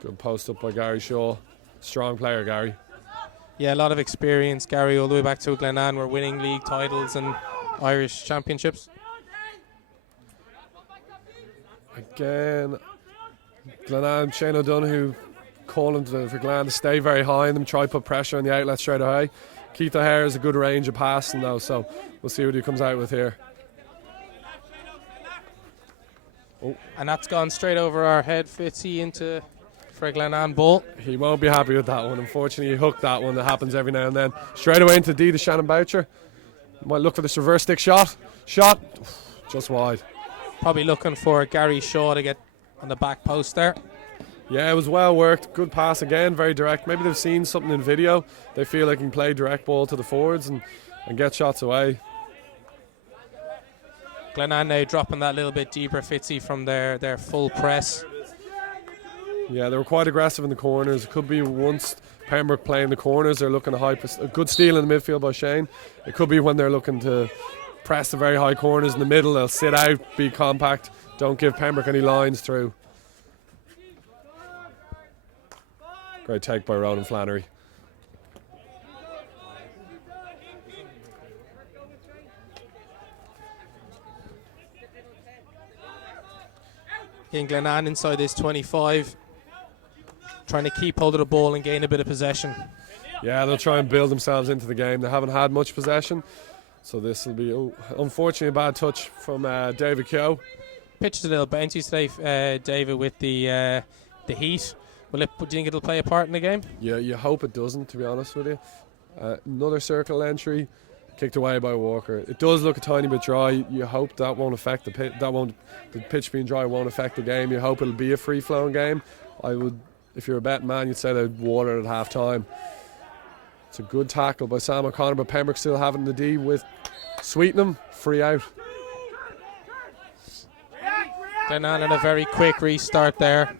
Good post up by Gary Shaw. Strong player, Gary. Yeah, a lot of experience, Gary, all the way back to Glenanne. We're winning league titles and Irish championships. Again, Glenanne, Shane O'Donoghue calling for Glenanne to stay very high on them, try put pressure on the outlet straight away. Keith O'Hare has a good range of passing though, so we'll see what he comes out with here. Oh. And that's gone straight over our head, Fitzy, into for a Glenanne ball. He won't be happy with that one. Unfortunately, he hooked that one. That happens every now and then. Straight away into D to Shannon Boucher. Might look for this reverse stick shot. Shot. Just wide. Probably looking for Gary Shaw to get on the back post there. Yeah, it was well worked. Good pass again, very direct. Maybe they've seen something in video. They feel they can play direct ball to the forwards and get shots away. Glenanne now dropping that little bit deeper, Fitzy, from their full press. Yeah, they were quite aggressive in the corners. It could be once Pembroke playing the corners, they're looking to a good steal in the midfield by Shane. It could be when they're looking to press the very high corners in the middle. They'll sit out, be compact, don't give Pembroke any lines through. Great take by Ronan Flannery. In Glenanne inside this 25, trying to keep hold of the ball and gain a bit of possession. Yeah, they'll try and build themselves into the game. They haven't had much possession, so this will be unfortunately a bad touch from David Keogh. Pitch is a little bouncy today, David, with the heat. Do you think it'll play a part in the game? Yeah, you hope it doesn't, to be honest with you. Another circle entry, kicked away by Walker. It does look a tiny bit dry. You hope that won't affect the pitch. The pitch being dry won't affect the game. You hope it'll be a free-flowing game. I would, if you're a betting man, you'd say they'd water it at half time. It's a good tackle by Sam O'Connor, but Pembroke still having the D with Sweetenham, free out. Glenanne in a very quick restart there.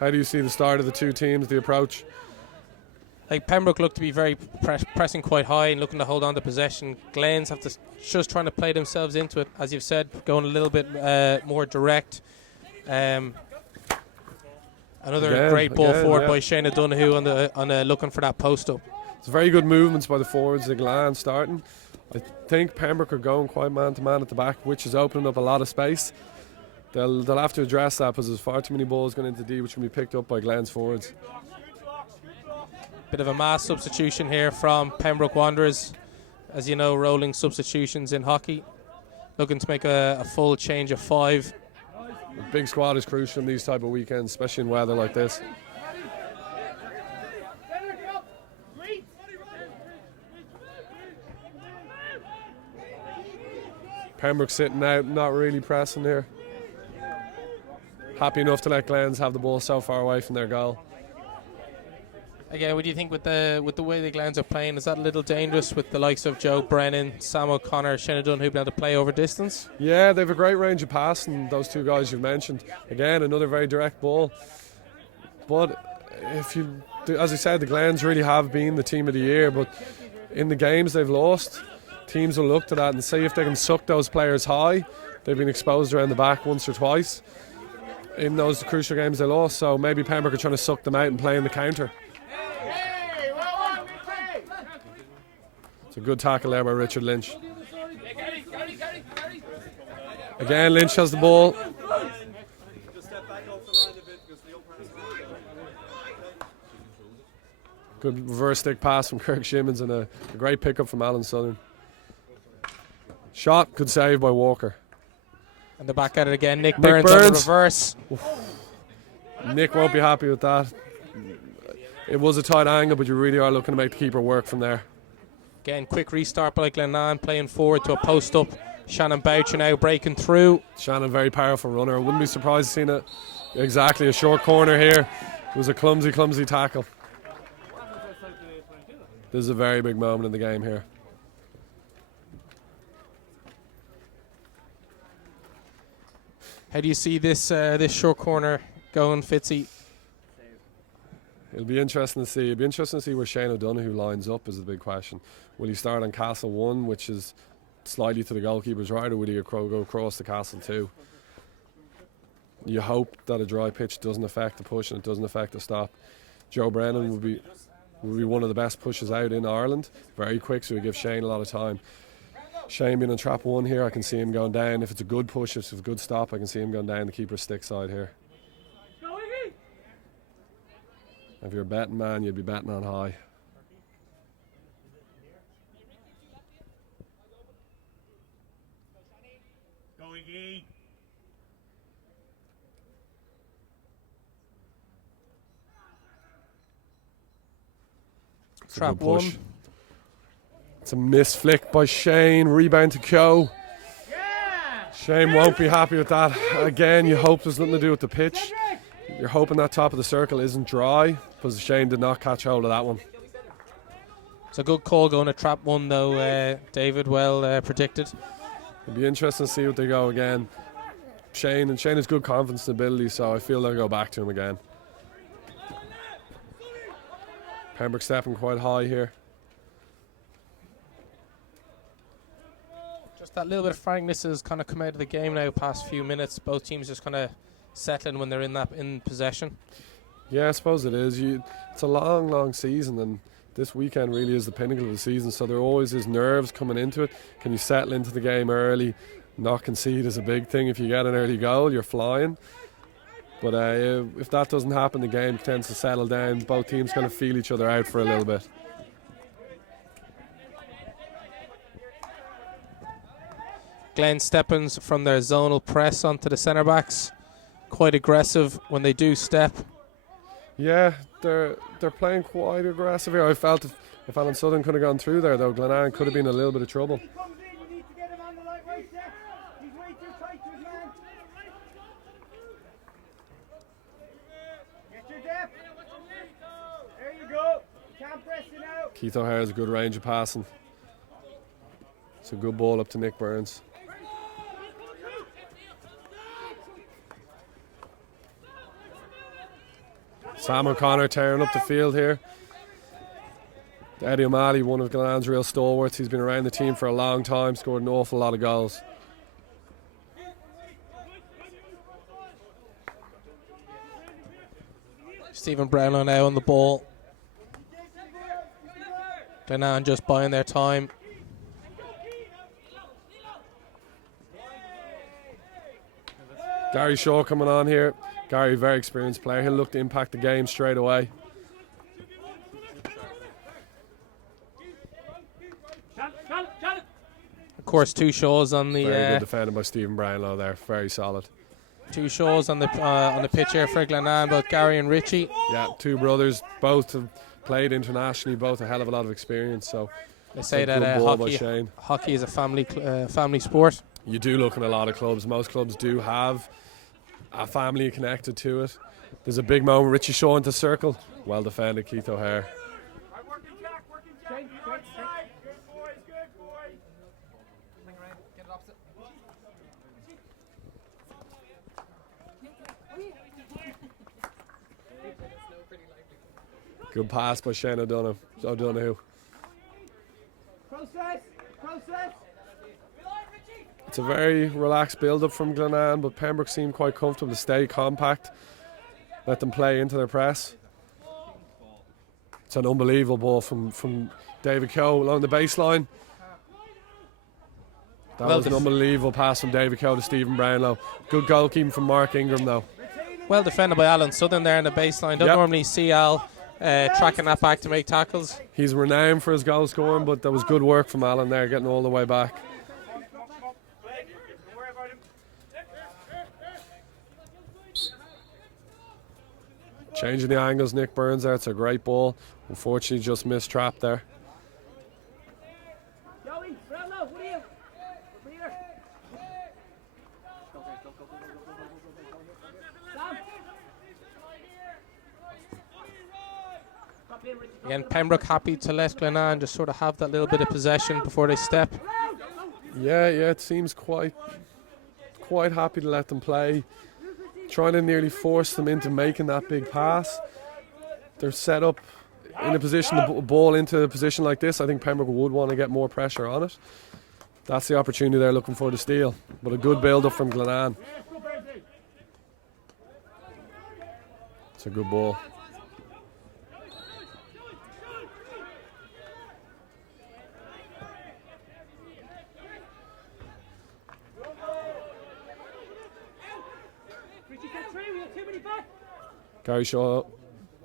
How do you see the start of the two teams, the approach? Like Pembroke look to be very pressing quite high and looking to hold on to possession. Glens have to just trying to play themselves into it, as you've said, going a little bit more direct. Another great ball forward by Shane O'Donoghue on looking for that post up. It's very good movements by the forwards. The Glenanne starting. I think Pembroke are going quite man to man at the back, which is opening up a lot of space. They'll have to address that because there's far too many balls going into D, which can be picked up by Glenn's forwards. Bit of a mass substitution here from Pembroke Wanderers. As you know, rolling substitutions in hockey. Looking to make a full change of 5. A big squad is crucial in these type of weekends, especially in weather like this. Pembroke sitting out, not really pressing here. Happy enough to let Glens have the ball so far away from their goal. Again, what do you think with the way the Glens are playing? Is that a little dangerous with the likes of Joe Brennan, Sam O'Connor, Shane O'Donoghue being able to play over distance? Yeah, they have a great range of passing, those two guys you've mentioned. Again, another very direct ball. But as I said, the Glens really have been the team of the year, but in the games they've lost, teams will look to that and see if they can suck those players high. They've been exposed around the back once or twice in those crucial games they lost, so maybe Pembroke are trying to suck them out and play in the counter. It's a good tackle there by Richard Lynch. Again, Lynch has the ball. Good reverse stick pass from Kirk Shimmons and a great pickup from Alan Southern. Shot, good save by Walker. And they're back at it again. Nick Burns on the reverse. Nick won't be happy with that. It was a tight angle, but you really are looking to make the keeper work from there. Again, quick restart by Glenanne, playing forward to a post up. Shannon Boucher now breaking through. Shannon, very powerful runner. I wouldn't be surprised to see it. Exactly, a short corner here. It was a clumsy tackle. This is a very big moment in the game here. How do you see this short corner going, Fitzy? It'll be interesting to see. Where Shane O'Donoghue lines up is the big question. Will he start on Castle 1, which is slightly to the goalkeeper's right, or would he go across the castle too? You hope that a dry pitch doesn't affect the push and it doesn't affect the stop. Joe Brennan would be one of the best pushes out in Ireland. Very quick, so he gives Shane a lot of time. Shane being on trap 1 here, I can see him going down. If it's a good push, if it's a good stop, I can see him going down the keeper's stick side here. If you're a betting man, you'd be betting on high. Trap 1. It's a miss flick by Shane. Rebound to Kyo. Shane won't be happy with that. Again, you hope there's nothing to do with the pitch. You're hoping that top of the circle isn't dry, because Shane did not catch hold of that one. It's a good call going to trap 1 though, David. Well predicted. It'll be interesting to see what they go again. Shane has good confidence and ability, so I feel they'll go back to him again. Pembroke stepping quite high here. Just that little bit of frankness has kind of come out of the game now past few minutes. Both teams just kind of settling when they're in possession. Yeah, I suppose it is. It's a long season, and this weekend really is the pinnacle of the season, so there always is nerves coming into it. Can you settle into the game early? Not concede is a big thing. If you get an early goal, you're flying. But if that doesn't happen, the game tends to settle down. Both teams kind of feel each other out for a little bit. Glenn Steppens from their zonal press onto the centre backs. Quite aggressive when they do step. Yeah, they're playing quite aggressive here. I felt if Alan Southern could have gone through there, though, Glenanne could have been in a little bit of trouble. Keith O'Hare has a good range of passing. It's a good ball up to Nick Burns. Sam O'Connor tearing up the field here. Eddie O'Malley, one of Glenanne's real stalwarts. He's been around the team for a long time, scored an awful lot of goals. Stephen Brownlow now on the ball. Glenanne just buying their time. Gary Shaw coming on here. Gary, very experienced player. He'll look to impact the game straight away. Of course, 2 shows on the. Very good defended by Stephen Brownlow there. Very solid. 2 shows on the pitch here for Glenanne, both Gary and Richie. Yeah, 2 brothers. Both have played internationally. Both a hell of a lot of experience. So they say that hockey is a family sport. You do look in a lot of clubs. Most clubs do have a family connected to it. There's a big moment. Richie Shaw into circle. Well defended, Keith O'Hare. Good pass by Shane O'Donoghue. Process. It's a very relaxed build-up from Glenanne, but Pembroke seemed quite comfortable to stay compact, let them play into their press. It's an unbelievable ball from David Coe along the baseline. That was an unbelievable pass from David Coe to Stephen Brownlow. Good goalkeeping from Mark Ingram, though. Well defended by Alan Southern there in the baseline. Don't normally see Al tracking that back to make tackles. He's renowned for his goal scoring, but there was good work from Alan there, getting all the way back. Changing the angles, Nick Burns there. It's a great ball. Unfortunately, just missed trap there. Again, Pembroke happy to let Glenanne just sort of have that little bit of possession before they step. Yeah, it seems quite happy to let them play. Trying to nearly force them into making that big pass. They're set up in a position to ball into a position like this. I think Pembroke would want to get more pressure on it. That's the opportunity they're looking for to steal. But a good build-up from Glenanne. It's a good ball. Gary Shaw,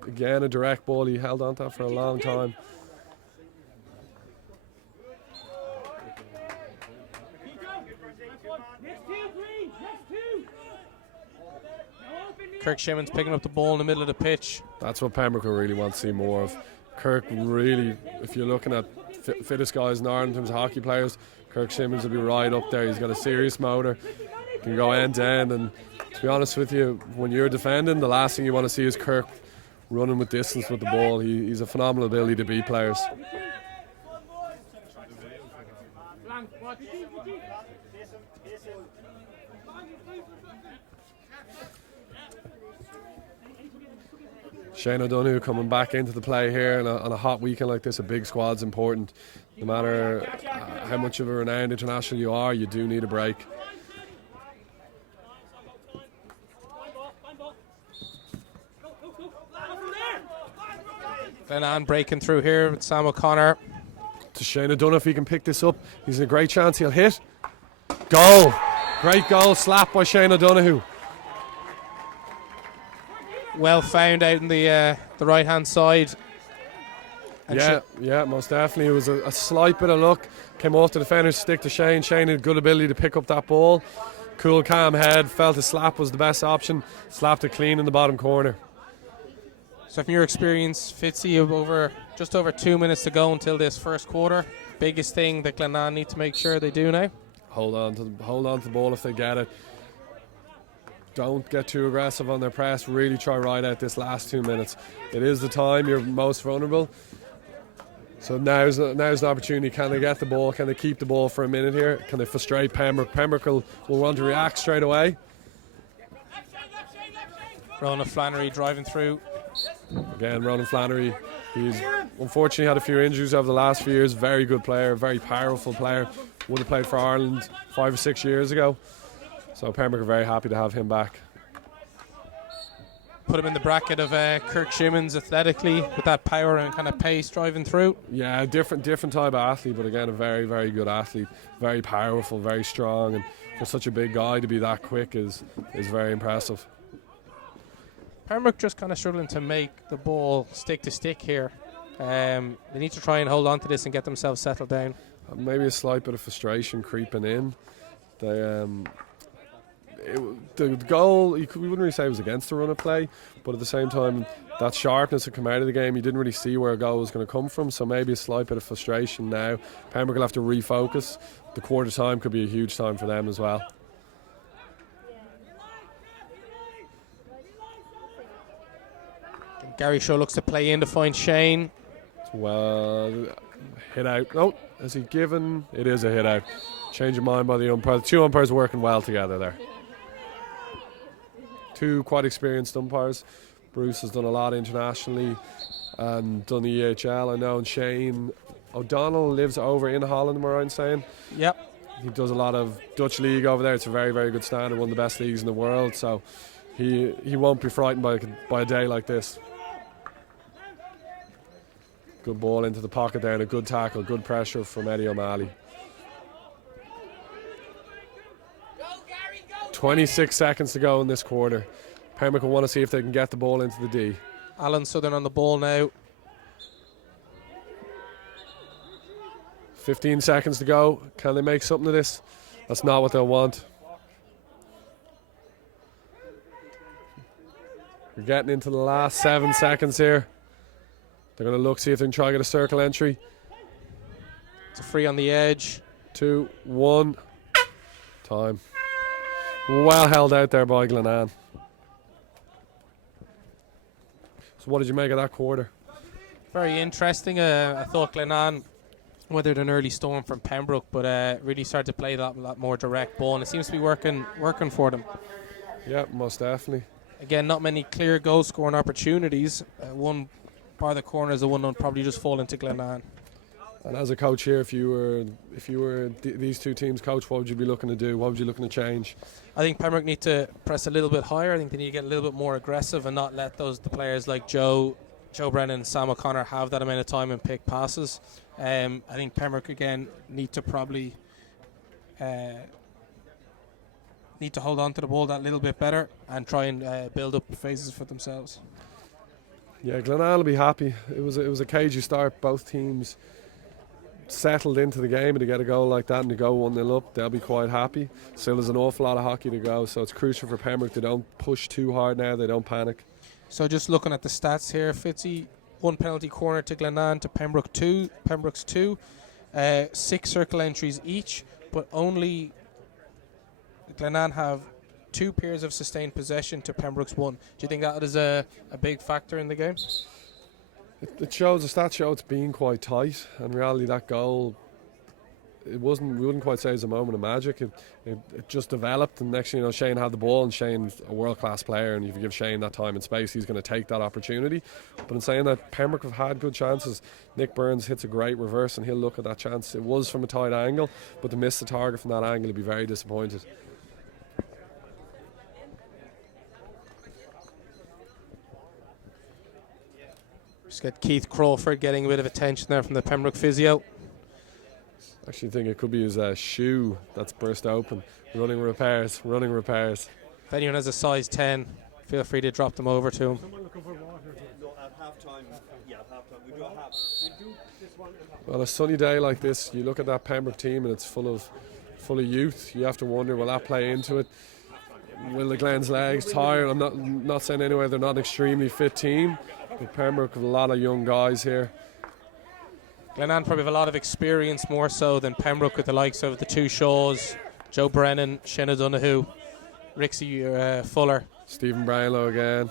again a direct ball. He held on to that for a long time. Kirk Shimon's picking up the ball in the middle of the pitch. That's what Pembroke really want to see more of. Kirk really, if you're looking at fittest guys in Ireland in terms of hockey players, Kirk Shimon's will be right up there. He's got a serious motor, can go end to end, and to be honest with you, when you're defending, the last thing you want to see is Kirk running with distance with the ball. He's a phenomenal ability to beat players. Shane O'Donoghue coming back into the play here on a hot weekend like this. A big squad's important. No matter how much of a renowned international you are, you do need a break. Glenanne breaking through here with Sam O'Connor. To Shane O'Donoghue, if he can pick this up, he's in a great chance. He'll hit. Goal. Great goal slap by Shane O'Donoghue. Well found out in the right hand side. And Yeah, most definitely. It was a slight bit of luck. Came off the defender's stick to Shane. Shane had good ability to pick up that ball. Cool, calm head. Felt a slap was the best option. Slapped it clean in the bottom corner. So from your experience, Fitzy, just over 2 minutes to go until this first quarter. Biggest thing that Glenanne need to make sure they do now? Hold on to the ball if they get it. Don't get too aggressive on their press. Really try ride out this last 2 minutes. It is the time you're most vulnerable. So now's an opportunity. Can they get the ball? Can they keep the ball for a minute here? Can they frustrate Pembroke? Pembroke will want to react straight away. Ronan Flannery driving through. Again, Ronan Flannery, he's unfortunately had a few injuries over the last few years. Very good player, very powerful player. Would have played for Ireland 5 or 6 years ago. So Pembroke are very happy to have him back. Put him in the bracket of Kirk Shimon's athletically with that power and kind of pace driving through. Yeah, different type of athlete, but again a very, very good athlete. Very powerful, very strong, and for such a big guy to be that quick is very impressive. Pembroke just kind of struggling to make the ball stick to stick here. They need to try and hold on to this and get themselves settled down. Maybe a slight bit of frustration creeping in. The goal, we wouldn't really say it was against the run of play, but at the same time, that sharpness had come out of the game. You didn't really see where a goal was going to come from, so maybe a slight bit of frustration now. Pembroke will have to refocus. The quarter time could be a huge time for them as well. Gary Shaw looks to play in to find Shane. Well, hit out. Oh, has he given? It is a hit out. Change of mind by the umpire. The two umpires working well together there. Two quite experienced umpires. Bruce has done a lot internationally and done the EHL, I know. And Shane O'Donnell lives over in Holland, am I right in saying? Yep. He does a lot of Dutch league over there. It's a very, very good standard, one of the best leagues in the world. So he won't be frightened by a day like this. Good ball into the pocket there and a good tackle, good pressure from Eddie O'Malley. 26 seconds to go in this quarter. Pembroke will want to see if they can get the ball into the D. Alan Southern on the ball now. 15 seconds to go. Can they make something of this? That's not what they'll want. We're getting into the last 7 seconds here. They're going to look, see if they can try to get a circle entry. It's a free on the edge. 2, 1. Time. Well held out there by Glenanne. So what did you make of that quarter? Very interesting. I thought Glenanne weathered an early storm from Pembroke, but really started to play that lot more direct ball, and it seems to be working for them. Yeah, most definitely. Again, not many clear goal scoring opportunities. One by the corners, the one that would probably just fall into Glenanne. And as a coach here, if you were these two teams' coach, what would you be looking to do? What would you looking to change? I think Pembroke need to press a little bit higher. I think they need to get a little bit more aggressive and not let the players like Joe Brennan and Sam O'Connor have that amount of time and pick passes. I think Pembroke again need to probably need to hold on to the ball that little bit better and try and build up phases for themselves. Yeah, Glenanne will be happy. It was a cagey start. Both teams settled into the game, and to get a goal like that and to go 1-0 up, they'll be quite happy. Still, there's an awful lot of hockey to go, so it's crucial for Pembroke. They don't push too hard now. They don't panic. So just looking at the stats here, Fitzy, 1 penalty corner to Glenanne to Pembroke's 2, 6 circle entries each, but only Glenanne have 2 pairs of sustained possession to Pembroke's 1. Do you think that is a big factor in the game? It shows, the stats show it's been quite tight. In reality, that goal, we wouldn't quite say it was a moment of magic. It just developed, and next thing you know, Shane had the ball, and Shane's a world-class player, and if you give Shane that time and space, he's going to take that opportunity. But in saying that, Pembroke have had good chances. Nick Burns hits a great reverse, and he'll look at that chance. It was from a tight angle, but to miss the target from that angle, he'd be very disappointed. Just get Keith Crawford getting a bit of attention there from the Pembroke physio. I actually think it could be his shoe that's burst open. Running repairs. If anyone has a size 10, feel free to drop them over to him. Well, a sunny day like this, you look at that Pembroke team and it's full of youth. You have to wonder, will that play into it? Will the Glens legs tire? I'm not saying anyway they're not an extremely fit team, but Pembroke have a lot of young guys here. Glenanne probably have a lot of experience, more so than Pembroke, with the likes of the 2 Shaws, Joe Brennan, Shanna Donoghue, Rixie Fuller, Stephen Brownlow again.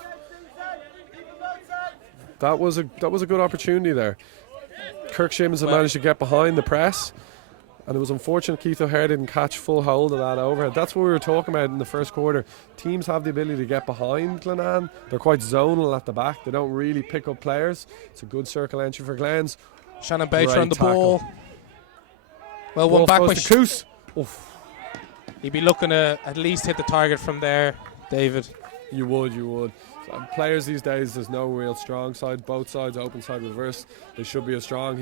That was a good opportunity there. Kirk Shimmons had managed to get behind the press, and it was unfortunate Keith O'Hare didn't catch full hold of that overhead. That's what we were talking about in the first quarter. Teams have the ability to get behind Glenanne. They're quite zonal at the back. They don't really pick up players. It's a good circle entry for Glens. Shannon Boucher on the tackle. ball. Well, one back by Coos. He'd be looking to at least hit the target from there, David. You would. Players these days, there's no real strong side. Both sides, open side, reverse. They should be as strong.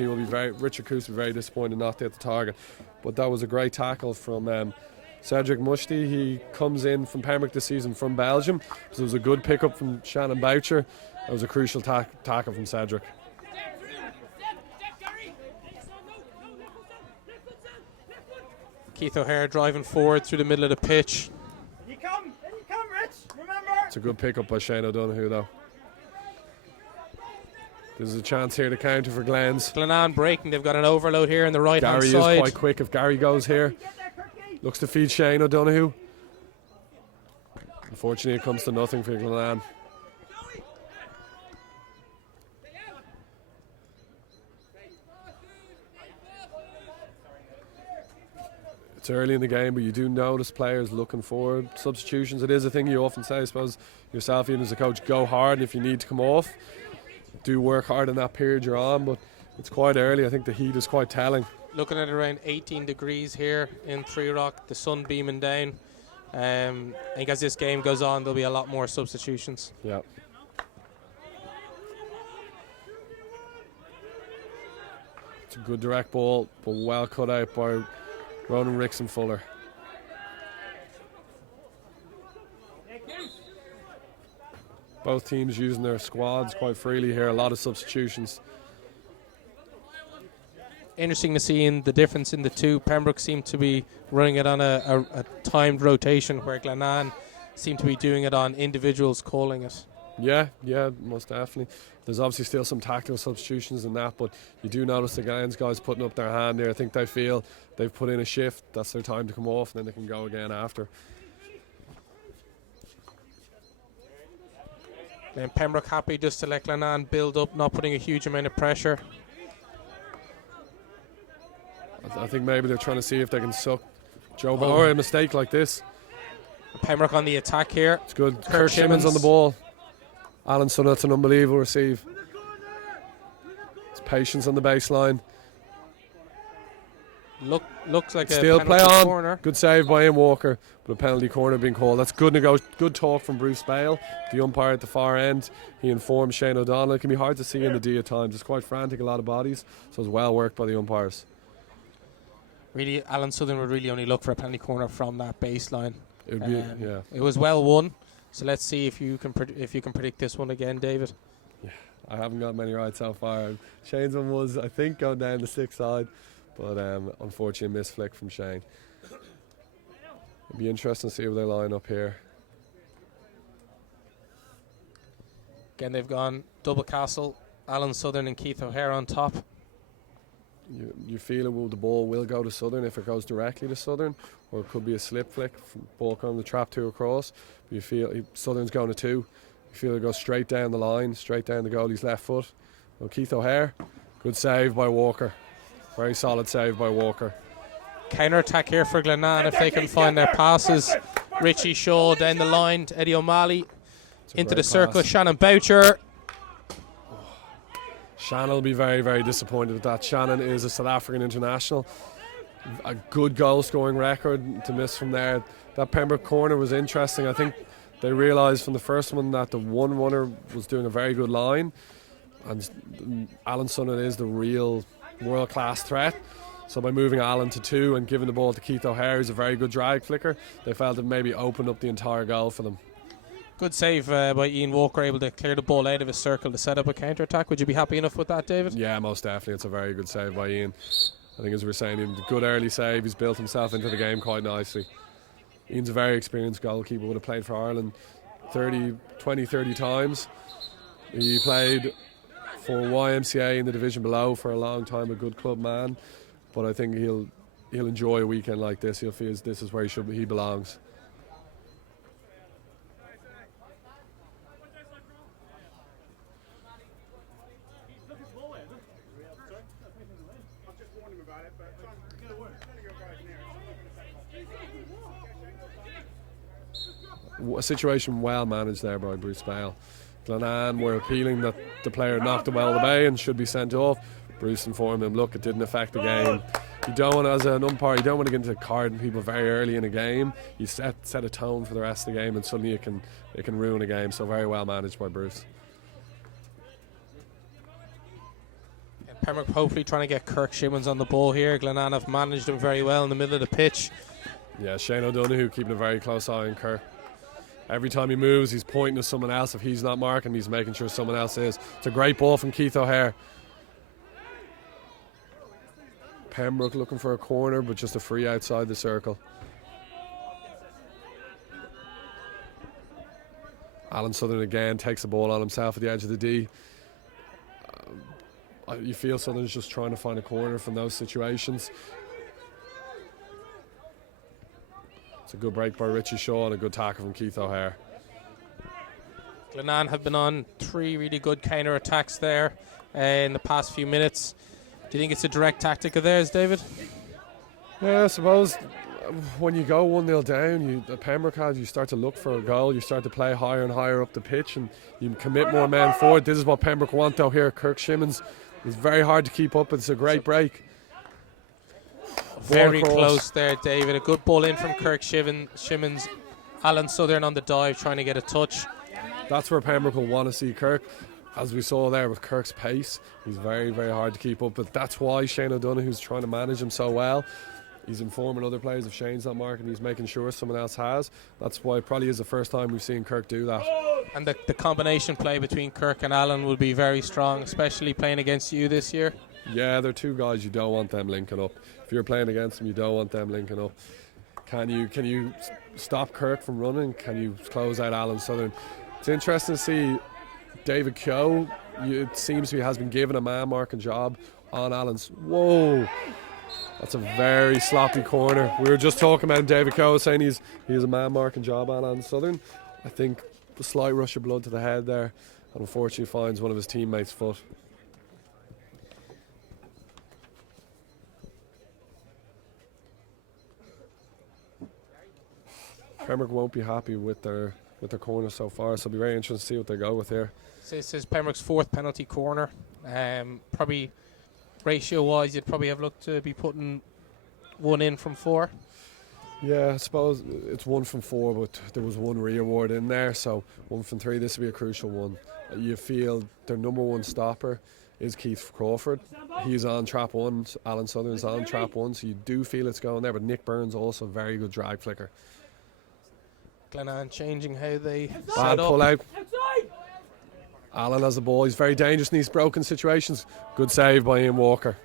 Richard Coos will be very disappointed not to hit the target. But that was a great tackle from Cedric Mushti. He comes in from Pembroke this season from Belgium. So it was a good pickup from Shannon Boucher. That was a crucial tackle from Cedric. Keith O'Hare driving forward through the middle of the pitch. You come, Rich. Remember. It's a good pickup by Shane O'Donoghue, though. There's a chance here to counter for Glens. Glenanne breaking. They've got an overload here on the right-hand Gary side. is quite quick. If Gary goes here, looks to feed Shane O'Donoghue. Unfortunately, it comes to nothing for Glenanne. It's early in the game, but you do notice players looking for substitutions. It is a thing you often say, I suppose, yourself even as a coach, go hard, and if you need to come off, do work hard in that period you're on, but it's quite early. I think the heat is quite telling. Looking at around 18 degrees here in Three Rock, the sun beaming down. I think as this game goes on, there'll be a lot more substitutions. Yeah. It's a good direct ball, but well cut out by Ronan Ricks and Fuller. Both teams using their squads quite freely here. A lot of substitutions. Interesting to see in the difference in the two. Pembroke seemed to be running it on a timed rotation, where Glenanne seemed to be doing it on individuals calling it. Yeah, most definitely. There's obviously still some tactical substitutions in that, but you do notice the Glens guys putting up their hand there. I think they feel they've put in a shift. That's their time to come off, and then they can go again after. And Pembroke happy just to let Glenanne build up, not putting a huge amount of pressure. I think maybe they're trying to see if they can suck Joe or a mistake like this. Pembroke on the attack here. It's good. Kurt Shimmons on the ball. Alanson, that's an unbelievable receive. It's patience on the baseline. Looks like Still a play penalty on. corner. Good save by Ian Walker, but a penalty corner being called. That's good good talk from Bruce Bale, the umpire at the far end. He informed Shane O'Donnell. It can be hard to see in the D at times. It's quite frantic, a lot of bodies, so it's well worked by the umpires. Really, Alan Southern would really only look for a penalty corner from that baseline. It would be, yeah. It was well won. So let's see if you can predict this one again, David. I haven't got many right so far. Shane's one was, I think, going down the 6th side, but unfortunately, a missed flick from Shane. It'll be interesting to see how they line up here. Again, they've gone double castle, Alan Southern and Keith O'Hare on top. You feel the ball will go to Southern if it goes directly to Southern, or it could be a slip flick, ball coming the trap 2 across. You feel Southern's going to 2. You feel it goes straight down the line, straight down the goalie's left foot. Well, Keith O'Hare, good save by Walker. Very solid save by Walker. Counter attack here for Glenanne if they can find their passes. Richie Shaw down the line to Eddie O'Malley. Into the circle, Shannon Boucher. Shannon will be very, very disappointed with that. Shannon is a South African international. A good goal scoring record to miss from there. That Pembroke corner was interesting. I think they realised from the first one that the one runner was doing a very good line, and Alan Southern is the real world-class threat. So by moving Alan to 2 and giving the ball to Keith O'Hare, who's a very good drag flicker, they felt it maybe opened up the entire goal for them. Good save by Ian Walker, able to clear the ball out of his circle to set up a counter-attack. Would you be happy enough with that, David? Yeah, most definitely. It's a very good save by Ian. I think, as we were saying, a good early save. He's built himself into the game quite nicely. Ian's a very experienced goalkeeper. Would have played for Ireland 20, 30 times. He played for YMCA in the division below for a long time, a good club man. But I think he'll enjoy a weekend like this. He'll feel this is where he belongs. A situation well managed there by Bruce Bale. Glenanne were appealing that the player knocked the ball away and should be sent off. Bruce informed him, look, it didn't affect the game. You don't want, as an umpire, you don't want to get into carding people very early in a game. You set a tone for the rest of the game, and suddenly it can ruin a game. So very well managed by Bruce. Pembroke hopefully trying to get Kirk Shimmons on the ball here. Glenanne have managed him very well in the middle of the pitch. Yeah, Shane O'Donoghue keeping a very close eye on Kirk. Every time he moves, he's pointing to someone else. If he's not marking, he's making sure someone else is. It's a great ball from Keith O'Hare. Pembroke looking for a corner, but just a free outside the circle. Alan Southern again takes the ball on himself at the edge of the D. You feel Southern's just trying to find a corner from those situations. It's a good break by Richie Shaw and a good tackle from Keith O'Hare. Glenanne have been on 3 really good counter attacks there in the past few minutes. Do you think it's a direct tactic of theirs, David? Yeah, I suppose when you go 1-0 down, the Pembroke has, you start to look for a goal. You start to play higher and higher up the pitch, and you commit more men forward. This is what Pembroke want though here. Kirk Shimmons is very hard to keep up. It's a great break. Very close there, David. A good ball in from Kirk Shimmons. Alan Southern on the dive, trying to get a touch. That's where Pembroke will want to see Kirk. As we saw there with Kirk's pace, he's very, very hard to keep up. But that's why Shane O'Donoghue's trying to manage him so well. He's informing other players if Shane's not marking, he's making sure someone else has. That's why it probably is the first time we've seen Kirk do that. And the combination play between Kirk and Alan will be very strong, especially playing against you this year. Yeah, they're 2 guys you don't want them linking up. If you're playing against them, you don't want them linking up. Can you stop Kirk from running? Can you close out Alan Southern? It's interesting to see David Keogh. It seems he has been given a man marking job on Alan's. Whoa, that's a very sloppy corner. We were just talking about David Keogh saying he's a man marking job on Alan Southern. I think a slight rush of blood to the head there, and unfortunately finds one of his teammates' foot. Pembroke won't be happy with their corner so far, so it'll be very interesting to see what they go with here. This is Pembroke's 4th penalty corner. Probably ratio-wise, you'd probably have looked to be putting 1 in from 4. Yeah, I suppose it's 1 from 4, but there was 1 re-award in there, so 1 from 3. This will be a crucial one. You feel their number 1 stopper is Keith Crawford. He's on trap 1. Alan Southern's on trap 1, so you do feel it's going there. But Nick Burns also very good drag flicker. Glenanne changing how they Bad set up. pull out. Alan has the ball. He's very dangerous in these broken situations. Good save by Ian Walker.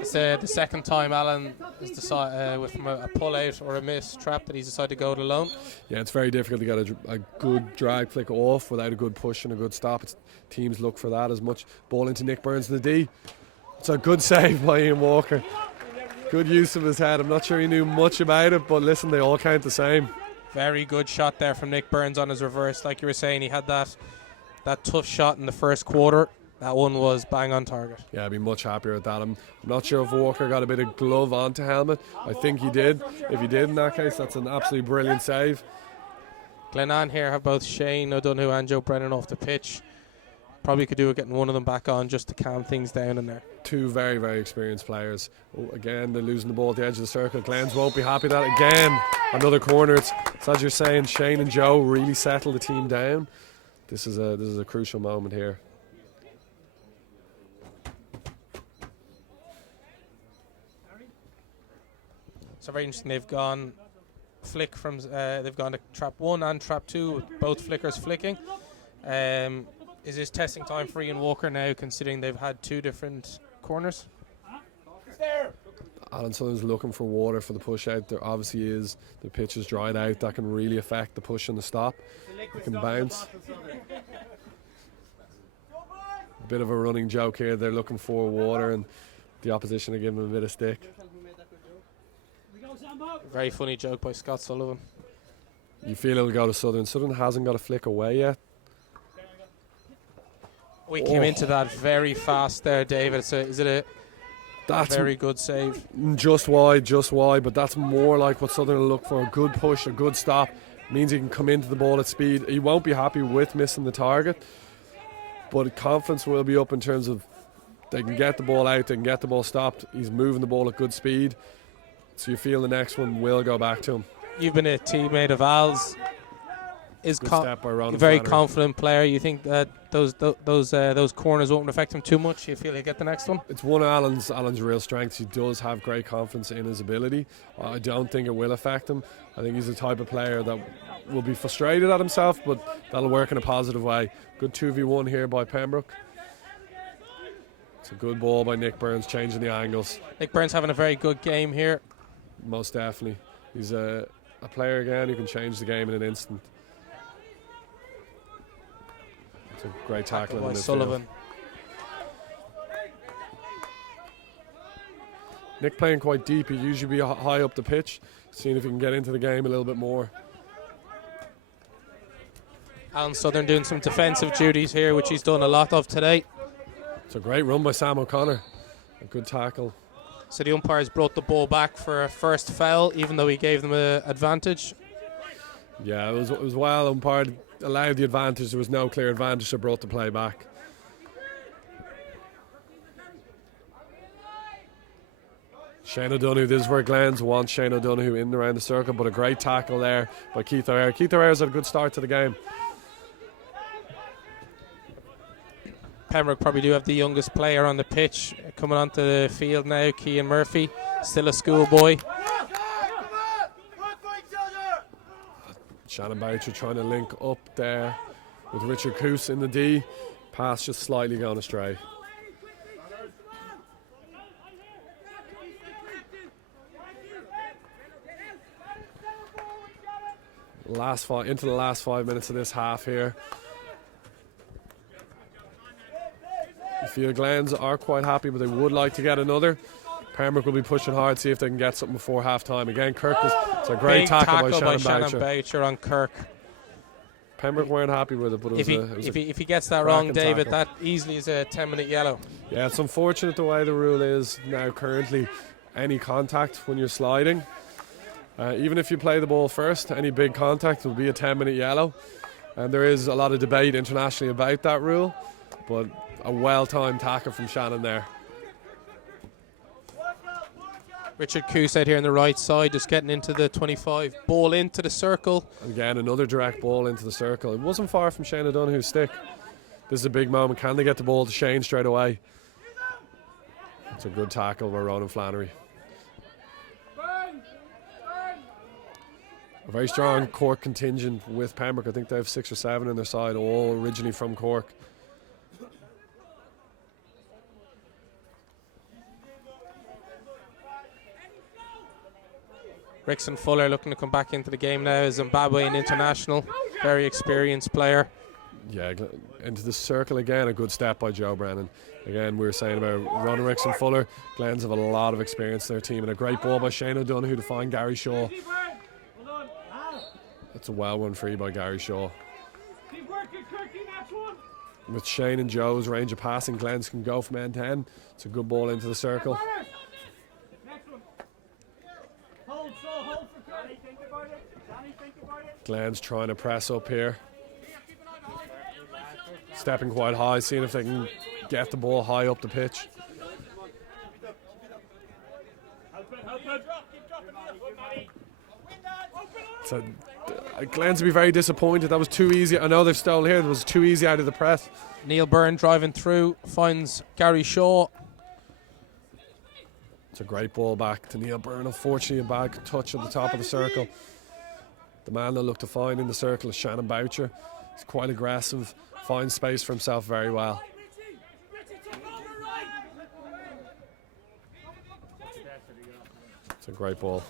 It's the second time Alan has decided from a pull out or a miss trap that he's decided to go it alone. Yeah, it's very difficult to get a good drag flick off without a good push and a good stop. Teams look for that as much. Ball into Nick Burns in the D. It's a good save by Ian Walker. Good use of his head. I'm not sure he knew much about it, but listen, they all count the same. Very good shot there from Nick Burns on his reverse. Like you were saying, he had that tough shot in the first quarter. That one was bang on target. Yeah, I'd be much happier with that. I'm not sure if Walker got a bit of glove onto helmet. I think he did. If he did, in that case, that's an absolutely brilliant save. Glenanne here have both Shane O'Donoghue and Joe Brennan off the pitch. Probably could do with getting one of them back on just to calm things down in there. 2 very, very experienced players. Oh, again, they're losing the ball at the edge of the circle. Glens won't be happy with that. Again, another corner. It's as you're saying, Shane and Joe really settle the team down. This is a crucial moment here. So very interesting. They've gone flick from. They've gone to trap 1 and trap 2, with both flickers flicking. Is this testing time for Ian Walker now, considering they've had 2 different corners? Alan Southern's looking for water for the push out. There obviously is. The pitch is dried out. That can really affect the push and the stop. It can bounce. A bit of a running joke here. They're looking for water, and the opposition are giving them a bit of stick. Very funny joke by Scott Sullivan. You feel it'll go to Southern. Southern hasn't got a flick away yet. We came into that very fast there, David. Is it a very good save? Just wide, but that's more like what Southern will look for. A good push, a good stop. Means he can come into the ball at speed. He won't be happy with missing the target, but confidence will be up in terms of they can get the ball out, they can get the ball stopped. He's moving the ball at good speed. So you feel the next one will go back to him. You've been a teammate of Al's. Is step by Ronan a very Flannery. confident player. You think that those corners won't affect him too much? You feel he'll get the next one? It's one of Alan's real strengths. He does have great confidence in his ability. I don't think it will affect him. I think he's the type of player that will be frustrated at himself, but that'll work in a positive way. Good 2v1 here by Pembroke. It's a good ball by Nick Burns, changing the angles. Nick Burns having a very good game here. Most definitely. He's a player again who can change the game in an instant. It's a great tackle by in the Sullivan. Nick playing quite deep. He'd usually be high up the pitch, seeing if he can get into the game a little bit more. Alan Southern doing some defensive duties here, which he's done a lot of today. It's a great run by Sam O'Connor. A good tackle. So the umpires brought the ball back for a first foul, even though he gave them an advantage. Yeah, it was well umpired, allowed the advantage. There was no clear advantage, so brought the play back. Shane O'Donoghue, this is where Glens wants Shane O'Donoghue in and around the circle, but a great tackle there by Keith O'Hare. Keith O'Hare's had a good start to the game. Pembroke probably do have the youngest player on the pitch coming onto the field now, Cian Murphy, still a schoolboy. Shannon Boucher trying to link up there with Richard Coos in the D. Pass just slightly gone astray. Into the last 5 minutes of this half here. I feel Glens are quite happy, but they would like to get another. Pembroke will be pushing hard, see if they can get something before half time. Again, it's a great tackle by Shannon Boucher on Kirk. Pembroke weren't happy with it, but if he gets that wrong, David, that easily is a 10-minute yellow. Yeah, it's unfortunate the way the rule is now currently. Any contact when you're sliding, even if you play the ball first, any big contact will be a 10-minute yellow. And there is a lot of debate internationally about that rule, but a well-timed tackle from Shannon there. Richard Coos out here on the right side, just getting into the 25. Ball into the circle. And again, another direct ball into the circle. It wasn't far from Shane O'Donoghue's stick. This is a big moment. Can they get the ball to Shane straight away? It's a good tackle by Ronan Flannery. A very strong Cork contingent with Pembroke. I think they have 6 or 7 on their side, all originally from Cork. Rickson Fuller looking to come back into the game now, a Zimbabwean international, very experienced player. Yeah, into the circle again, a good step by Joe Brennan. Again, we were saying about Ron Rickson Fuller. Glens have a lot of experience in their team, and a great ball by Shane O'Donoghue to find Gary Shaw. That's a well-run free by Gary Shaw. With Shane and Joe's range of passing, Glens can go from end to end. It's a good ball into the circle. Glenn's trying to press up here. Stepping quite high, seeing if they can get the ball high up the pitch. So, Glenn's will be very disappointed. That was too easy. I know they've stolen here. It was too easy out of the press. Neil Byrne driving through, finds Gary Shaw. It's a great ball back to Neil Byrne. Unfortunately, a bad touch at the top of the circle. The man they'll look to find in the circle is Shannon Boucher. He's quite aggressive, finds space for himself very well. It's a great ball.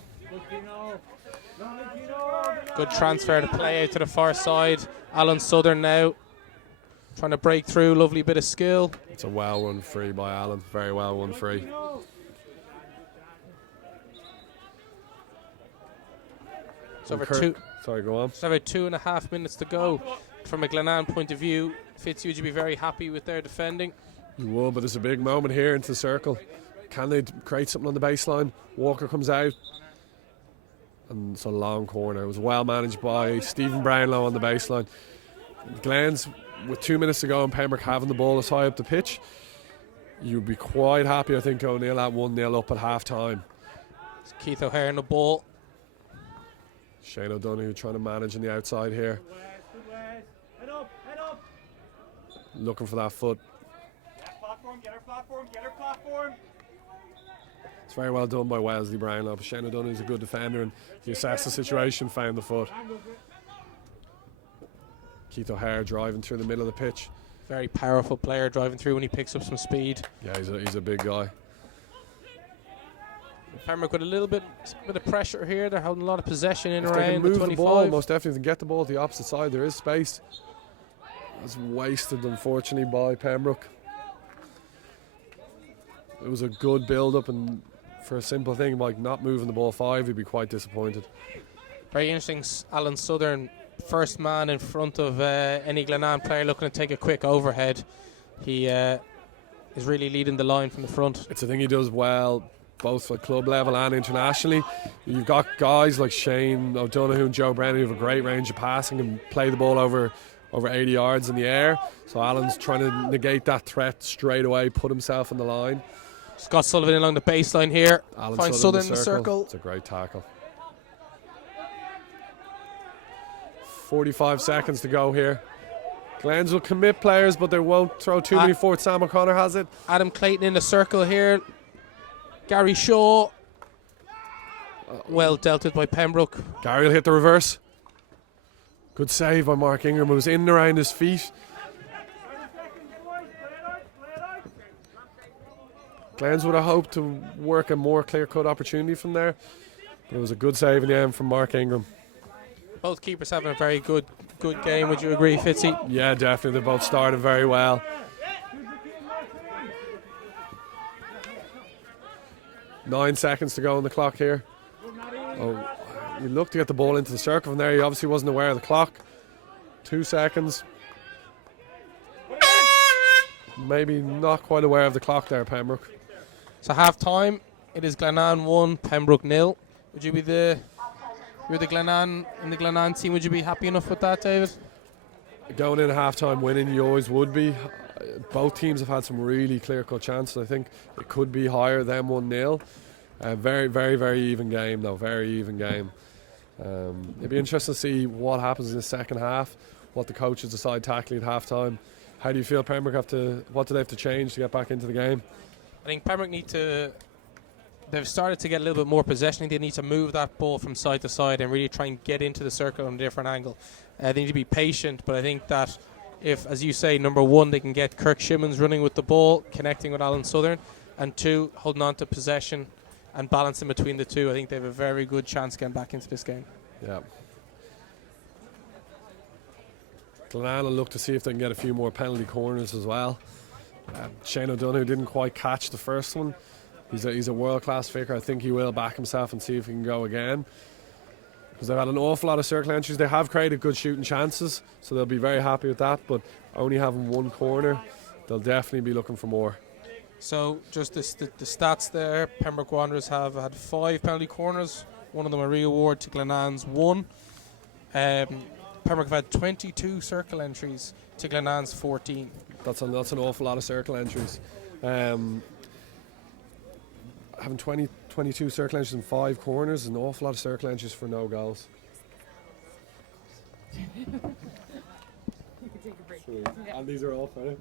Good transfer to play out to the far side. Alan Southern now trying to break through. Lovely bit of skill. It's a well run free by Alan. Very well run free. It's over two. Sorry, go on. It's about 2.5 minutes to go. From a Glenanne point of view, Fitz, would you be very happy with their defending? You will, but it's a big moment here into the circle. Can they create something on the baseline? Walker comes out. And it's a long corner. It was well managed by Stephen Brownlow on the baseline. Glens, with 2 minutes to go and Pembroke having the ball as high up the pitch, you'd be quite happy, I think, O'Neill at 1-0 up at half time. It's Keith O'Hare in the ball. Shane O'Donoghue trying to manage on the outside here. Head up, head up. Looking for that foot. Get platform, get her platform, get her platform. It's very well done by Wesley Brownlow. Shane O'Donoghue's a good defender and he assessed the situation, found the foot. Keith O'Hare driving through the middle of the pitch. Very powerful player driving through when he picks up some speed. Yeah, he's a big guy. Pembroke with a little bit of pressure here. They're holding a lot of possession in If they around can the move 25. the ball, most definitely get the ball to the opposite side. There is space. It's wasted, unfortunately, by Pembroke. It was a good build-up, and for a simple thing like not moving the ball 5, he'd be quite disappointed. Very interesting. Alan Southern, first man in front of any Glenanne player looking to take a quick overhead. He is really leading the line from the front. It's a thing he does well, both at club level and internationally. You've got guys like Shane O'Donoghue and Joe Brennan who have a great range of passing and play the ball over 80 yards in the air. So Alan's trying to negate that threat straight away, put himself in the line. Scott Sullivan along the baseline here. Alan Finds Southern in the circle. It's a great tackle. 45 seconds to go here. Glens will commit players, but they won't throw too many forward. Sam O'Connor has it. Adam Clayton in the circle here. Gary Shaw. Well dealt with by Pembroke. Gary will hit the reverse. Good save by Mark Ingram. It was in and around his feet. Glens would have hoped to work a more clear-cut opportunity from there, but it was a good save in the end from Mark Ingram. Both keepers having a very good game. Would you agree, Fitzy? Yeah, definitely. They both started very well. Nine seconds to go on the clock here. Oh, he looked to get the ball into the circle from there. He obviously wasn't aware of the clock. 2 seconds. Maybe not quite aware of the clock there, Pembroke. So half time, it is Glenanne 1, Pembroke 0. Would you be you're the Glenanne in the Glenanne team? Would you be happy enough with that, David? Going in at half-time winning, you always would be. Both teams have had some really clear-cut chances. I think it could be higher than 1-0. Very, very, very even game though. Very even game. It'd be interesting to see what happens in the second half, what the coaches decide tactically at half time. How do you feel Pembroke what do they have to change to get back into the game? I think Pembroke they've started to get a little bit more possession. They need to move that ball from side to side and really try and get into the circle on a different angle. They need to be patient, but I think that if, as you say, number one, they can get Kirk Shimmons running with the ball, connecting with Alan Southern, and two, holding on to possession and balancing between the two, I think they have a very good chance getting back into this game. Yeah. Glenanne will look to see if they can get a few more penalty corners as well. Shane O'Donoghue didn't quite catch the first one. He's a world-class figure. I think he will back himself and see if he can go again. Because they've had an awful lot of circle entries. They have created good shooting chances, so they'll be very happy with that. But only having one corner, they'll definitely be looking for more. So just the stats there, Pembroke Wanderers have had 5 penalty corners. One of them a re-award to Glenanne's 1. Pembroke have had 22 circle entries to Glenanne's 14. That's an awful lot of circle entries. Having 22 circle entries and 5 corners is an awful lot of circle entries for no goals. And these are all funny.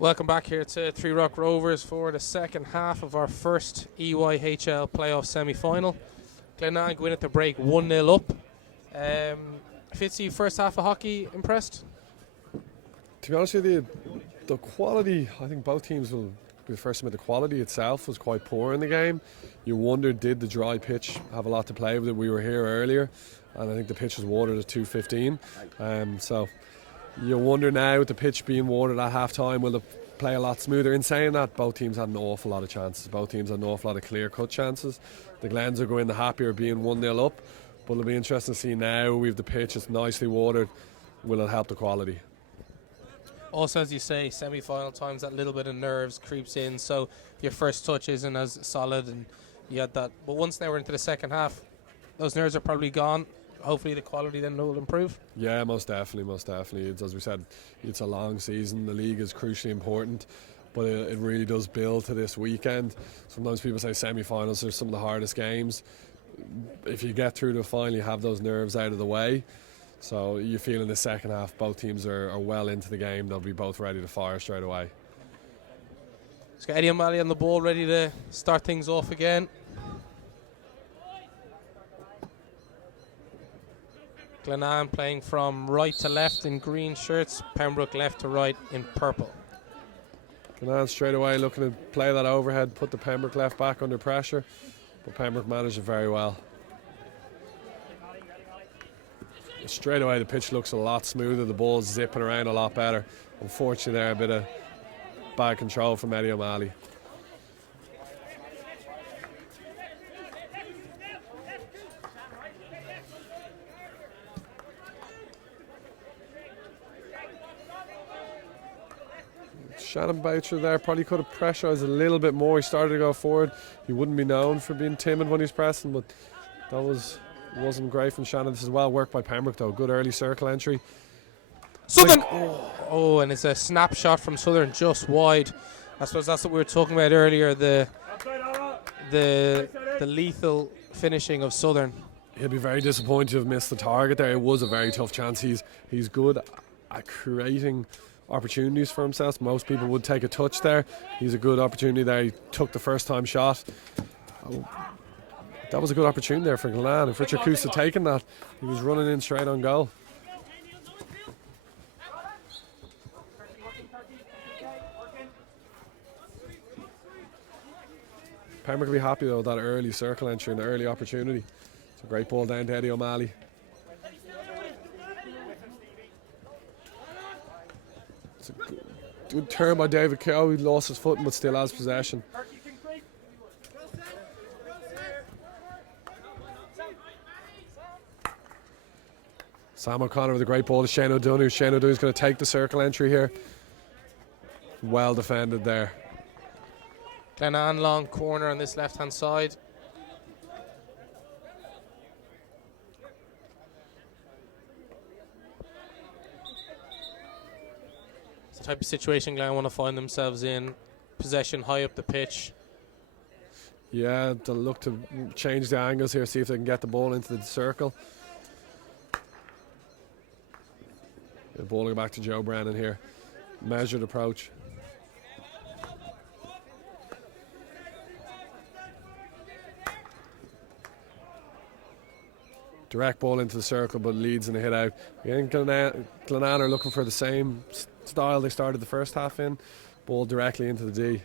Welcome back here to Three Rock Rovers for the second half of our first EYHL playoff semi-final. Glenanne going at the break 1-0 up. Fitzy, first half of hockey, impressed? To be honest with you, the quality, I think both teams will be the first to admit the quality itself was quite poor in the game. You wonder, did the dry pitch have a lot to play with it? We were here earlier, and I think the pitch was watered at 2:15. So you wonder now, with the pitch being watered at half time, will it play a lot smoother? In saying that, both teams had an awful lot of chances. Both teams had an awful lot of clear-cut chances. The Glens are going the happier being 1-0 up, but it'll be interesting to see now. We have the pitch, it's nicely watered. Will it help the quality? Also, as you say, semi-final times, that little bit of nerves creeps in, so your first touch isn't as solid, and you had that. But once now we're into the second half, those nerves are probably gone. Hopefully the quality then will improve. Yeah, most definitely. It's, as we said, it's a long season. The league is crucially important, but it really does build to this weekend. Sometimes people say semi-finals are some of the hardest games. If you get through to a final, you have those nerves out of the way. So you feel in the second half both teams are well into the game. They'll be both ready to fire straight away. Let's get Eddie O'Malley on the ball, ready to start things off again. Glenanne playing from right to left in green shirts, Pembroke left to right in purple. Glenanne straight away looking to play that overhead, put the Pembroke left back under pressure, but Pembroke managed it very well. Straight away the pitch looks a lot smoother, the ball's zipping around a lot better. Unfortunately there, a bit of bad control from Eddie O'Malley. Shannon Boucher there probably could have pressurised a little bit more. He started to go forward. He wouldn't be known for being timid when he's pressing, but that wasn't great from Shannon. This is well worked by Pembroke though. Good early circle entry. Southern! Oh, and it's a snapshot from Southern just wide. I suppose that's what we were talking about earlier, the lethal finishing of Southern. He'll be very disappointed to have missed the target there. It was a very tough chance. He's good at creating opportunities for himself. Most people would take a touch there. He's a good opportunity there. He took the first time shot. That was a good opportunity there for Glenanne. If Richard Coos had taken that, he was running in straight on goal. Pembroke will be happy though with that early circle entry and the early opportunity. It's a great ball down to Eddie O'Malley. It's a good turn by David Keogh. He lost his footing but still has possession. Sam O'Connor with a great ball to Shane O'Donoghue. Shane O'Donoghue's going to take the circle entry here. Well defended there. Glenanne long corner on this left hand side. It's the type of situation Glenanne want to find themselves in. Possession high up the pitch. Yeah, they'll look to change the angles here, see if they can get the ball into the circle. The ball going back to Joe Brennan here. Measured approach. Direct ball into the circle, but leads in a hit out. Again, Glenanne are looking for the same style they started the first half in. Ball directly into the D.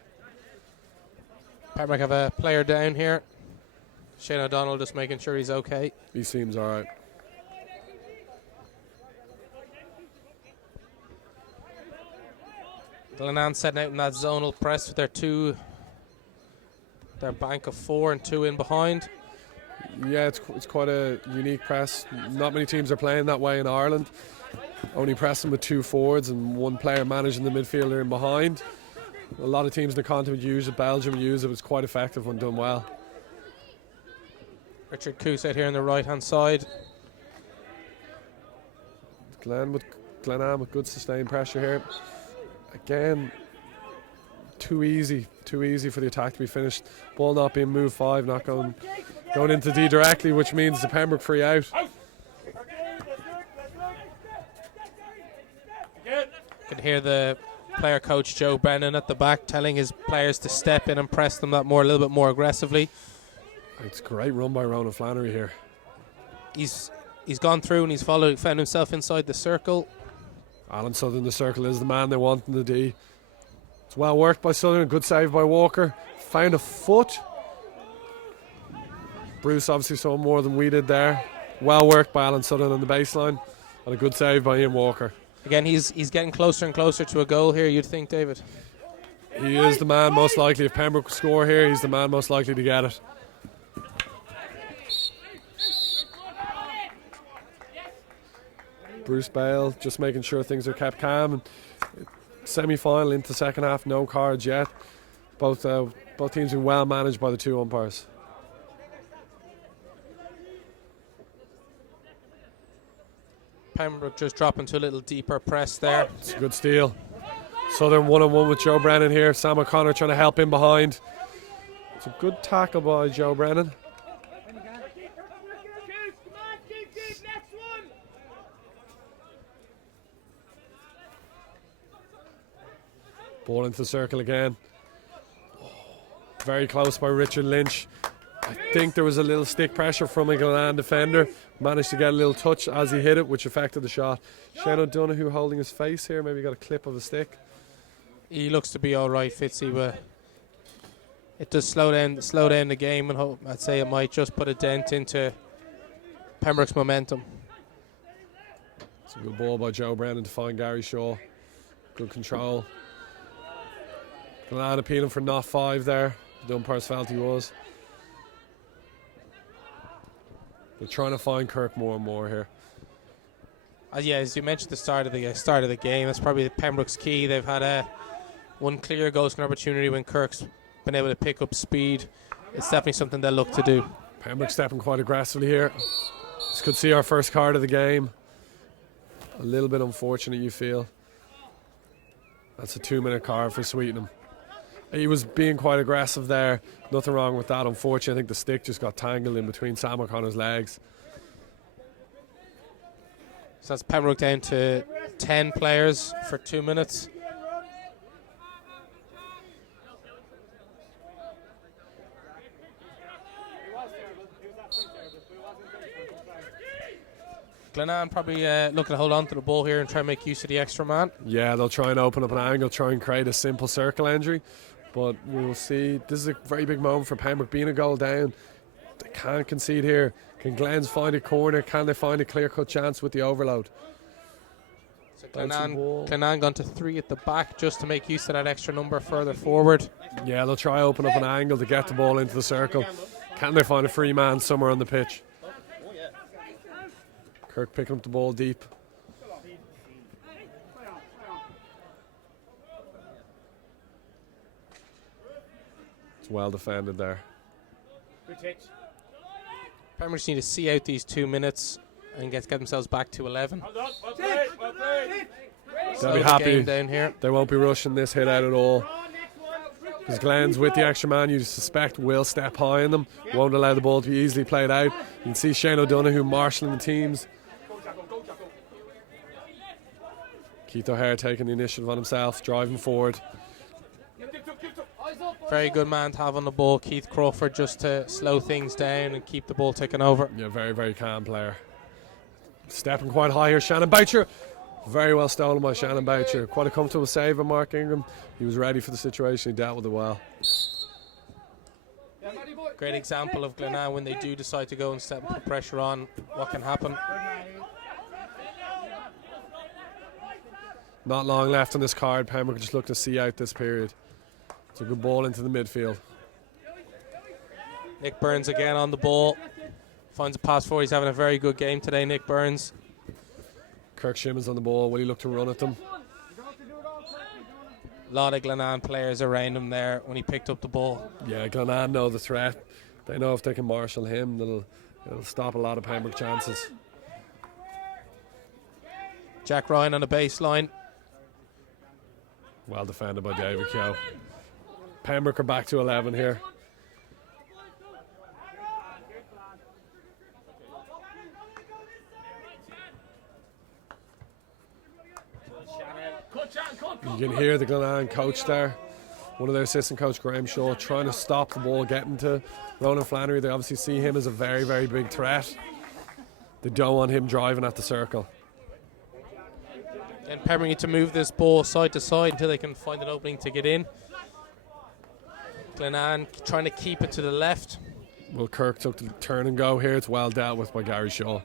Pembroke have a player down here. Shane O'Donnell just making sure he's okay. He seems alright. Glenanne setting out in that zonal press with their bank of 4 and 2 in behind. Yeah, it's quite a unique press. Not many teams are playing that way in Ireland. Only pressing with 2 forwards and 1 player managing the midfielder in behind. A lot of teams in the continent use it. Belgium use it. It's quite effective when done well. Richard Coos out here on the right hand side. Glenanne with good sustained pressure here. Again, too easy for the attack to be finished. Ball not being moved 5, not going into D directly, which means the Pembroke free out. Could hear the player coach Joe Brennan at the back, telling his players to step in and press them a little bit more aggressively. It's a great run by Ronan Flannery here. He's gone through and he's found himself inside the circle. Alan Southern, the circle, is the man they want in the D. It's well worked by Southern. Good save by Walker. Found a foot. Bruce obviously saw more than we did there. Well worked by Alan Southern on the baseline. And a good save by Ian Walker. Again, he's getting closer and closer to a goal here, you'd think, David. He is the man most likely. If Pembroke score here, he's the man most likely to get it. Bruce Bale just making sure things are kept calm. Semi-final into second half, no cards yet. Both teams been well managed by the two umpires. Pembroke just dropping to a little deeper press there. It's a good steal. Southern 1-on-1 with Joe Brennan here. Sam O'Connor trying to help in behind. It's a good tackle by Joe Brennan. Ball into the circle again. Very close by Richard Lynch. I think there was a little stick pressure from a Glenanne defender. Managed to get a little touch as he hit it, which affected the shot. Shane O'Donoghue holding his face here. Maybe got a clip of a stick. He looks to be all right, Fitzy, but it does slow down the game, and I'd say it might just put a dent into Pembroke's momentum. It's a good ball by Joe Brennan to find Gary Shaw. Good control. Glenanne appealing for not 5 there. The umpires felt he was. They're trying to find Kirk more and more here. Yeah, as you mentioned, the start of the game, that's probably Pembroke's key. They've had one clear goal scoring opportunity when Kirk's been able to pick up speed. It's definitely something they'll look to do. Pembroke stepping quite aggressively here. This could see our first card of the game. A little bit unfortunate, you feel. That's a 2-minute card for Sweetenham. He was being quite aggressive there. Nothing wrong with that. Unfortunately, I think the stick just got tangled in between Sam O'Connor's legs. So that's Pembroke down to 10 players for 2 minutes. Glenanne probably looking to hold on to the ball here and try and make use of the extra man. Yeah, they'll try and open up an angle, try and create a simple circle entry. But we'll see. This is a very big moment for Pembroke, being a goal down. They can't concede here. Can Glens find a corner? Can they find a clear-cut chance with the overload? So Glenanne gone to 3 at the back just to make use of that extra number further forward. Yeah, they'll try open up an angle to get the ball into the circle. Can they find a free man somewhere on the pitch? Kirk picking up the ball deep. It's well defended there. Pembroke just need to see out these 2 minutes and get themselves back to 11. They'll be happy. Down here. They won't be rushing this hit out at all. Because Glenn's with the extra man, you suspect will step high on them. Won't allow the ball to be easily played out. You can see Shane O'Donoghue marshalling the teams. Keith O'Hare taking the initiative on himself, driving forward. Very good man to have on the ball, Keith Crawford, just to slow things down and keep the ball ticking over. Yeah, very, very calm player. Stepping quite high here, Shannon Boucher. Very well stolen by Shannon Boucher. Quite a comfortable save by Mark Ingram. He was ready for the situation, he dealt with it well. Great example of Glenanne when they do decide to go and step and put pressure on, what can happen. Not long left on this card. Pembroke just looking to see out this period. It's a good ball into the midfield. Nick Burns again on the ball. Finds a pass forward. He's having a very good game today, Nick Burns. Kirk Shimmons on the ball. Will he look to run at them? A lot of Glenanne players around him there when he picked up the ball. Yeah, Glenanne know the threat. They know if they can marshal him, it'll stop a lot of Pembroke chances. Jack Ryan on the baseline. Well defended by David Keogh. Pembroke are back to 11 here. You can hear the Glenanne coach there, one of their assistant coach, Graham Shaw, trying to stop the ball getting to Ronan Flannery. They obviously see him as a very, very big threat. They don't want him driving at the circle. And Pembroke need to move this ball side to side until they can find an opening to get in. Glenanne trying to keep it to the left. Well, Kirk took the turn and go here. It's well dealt with by Gary Shaw.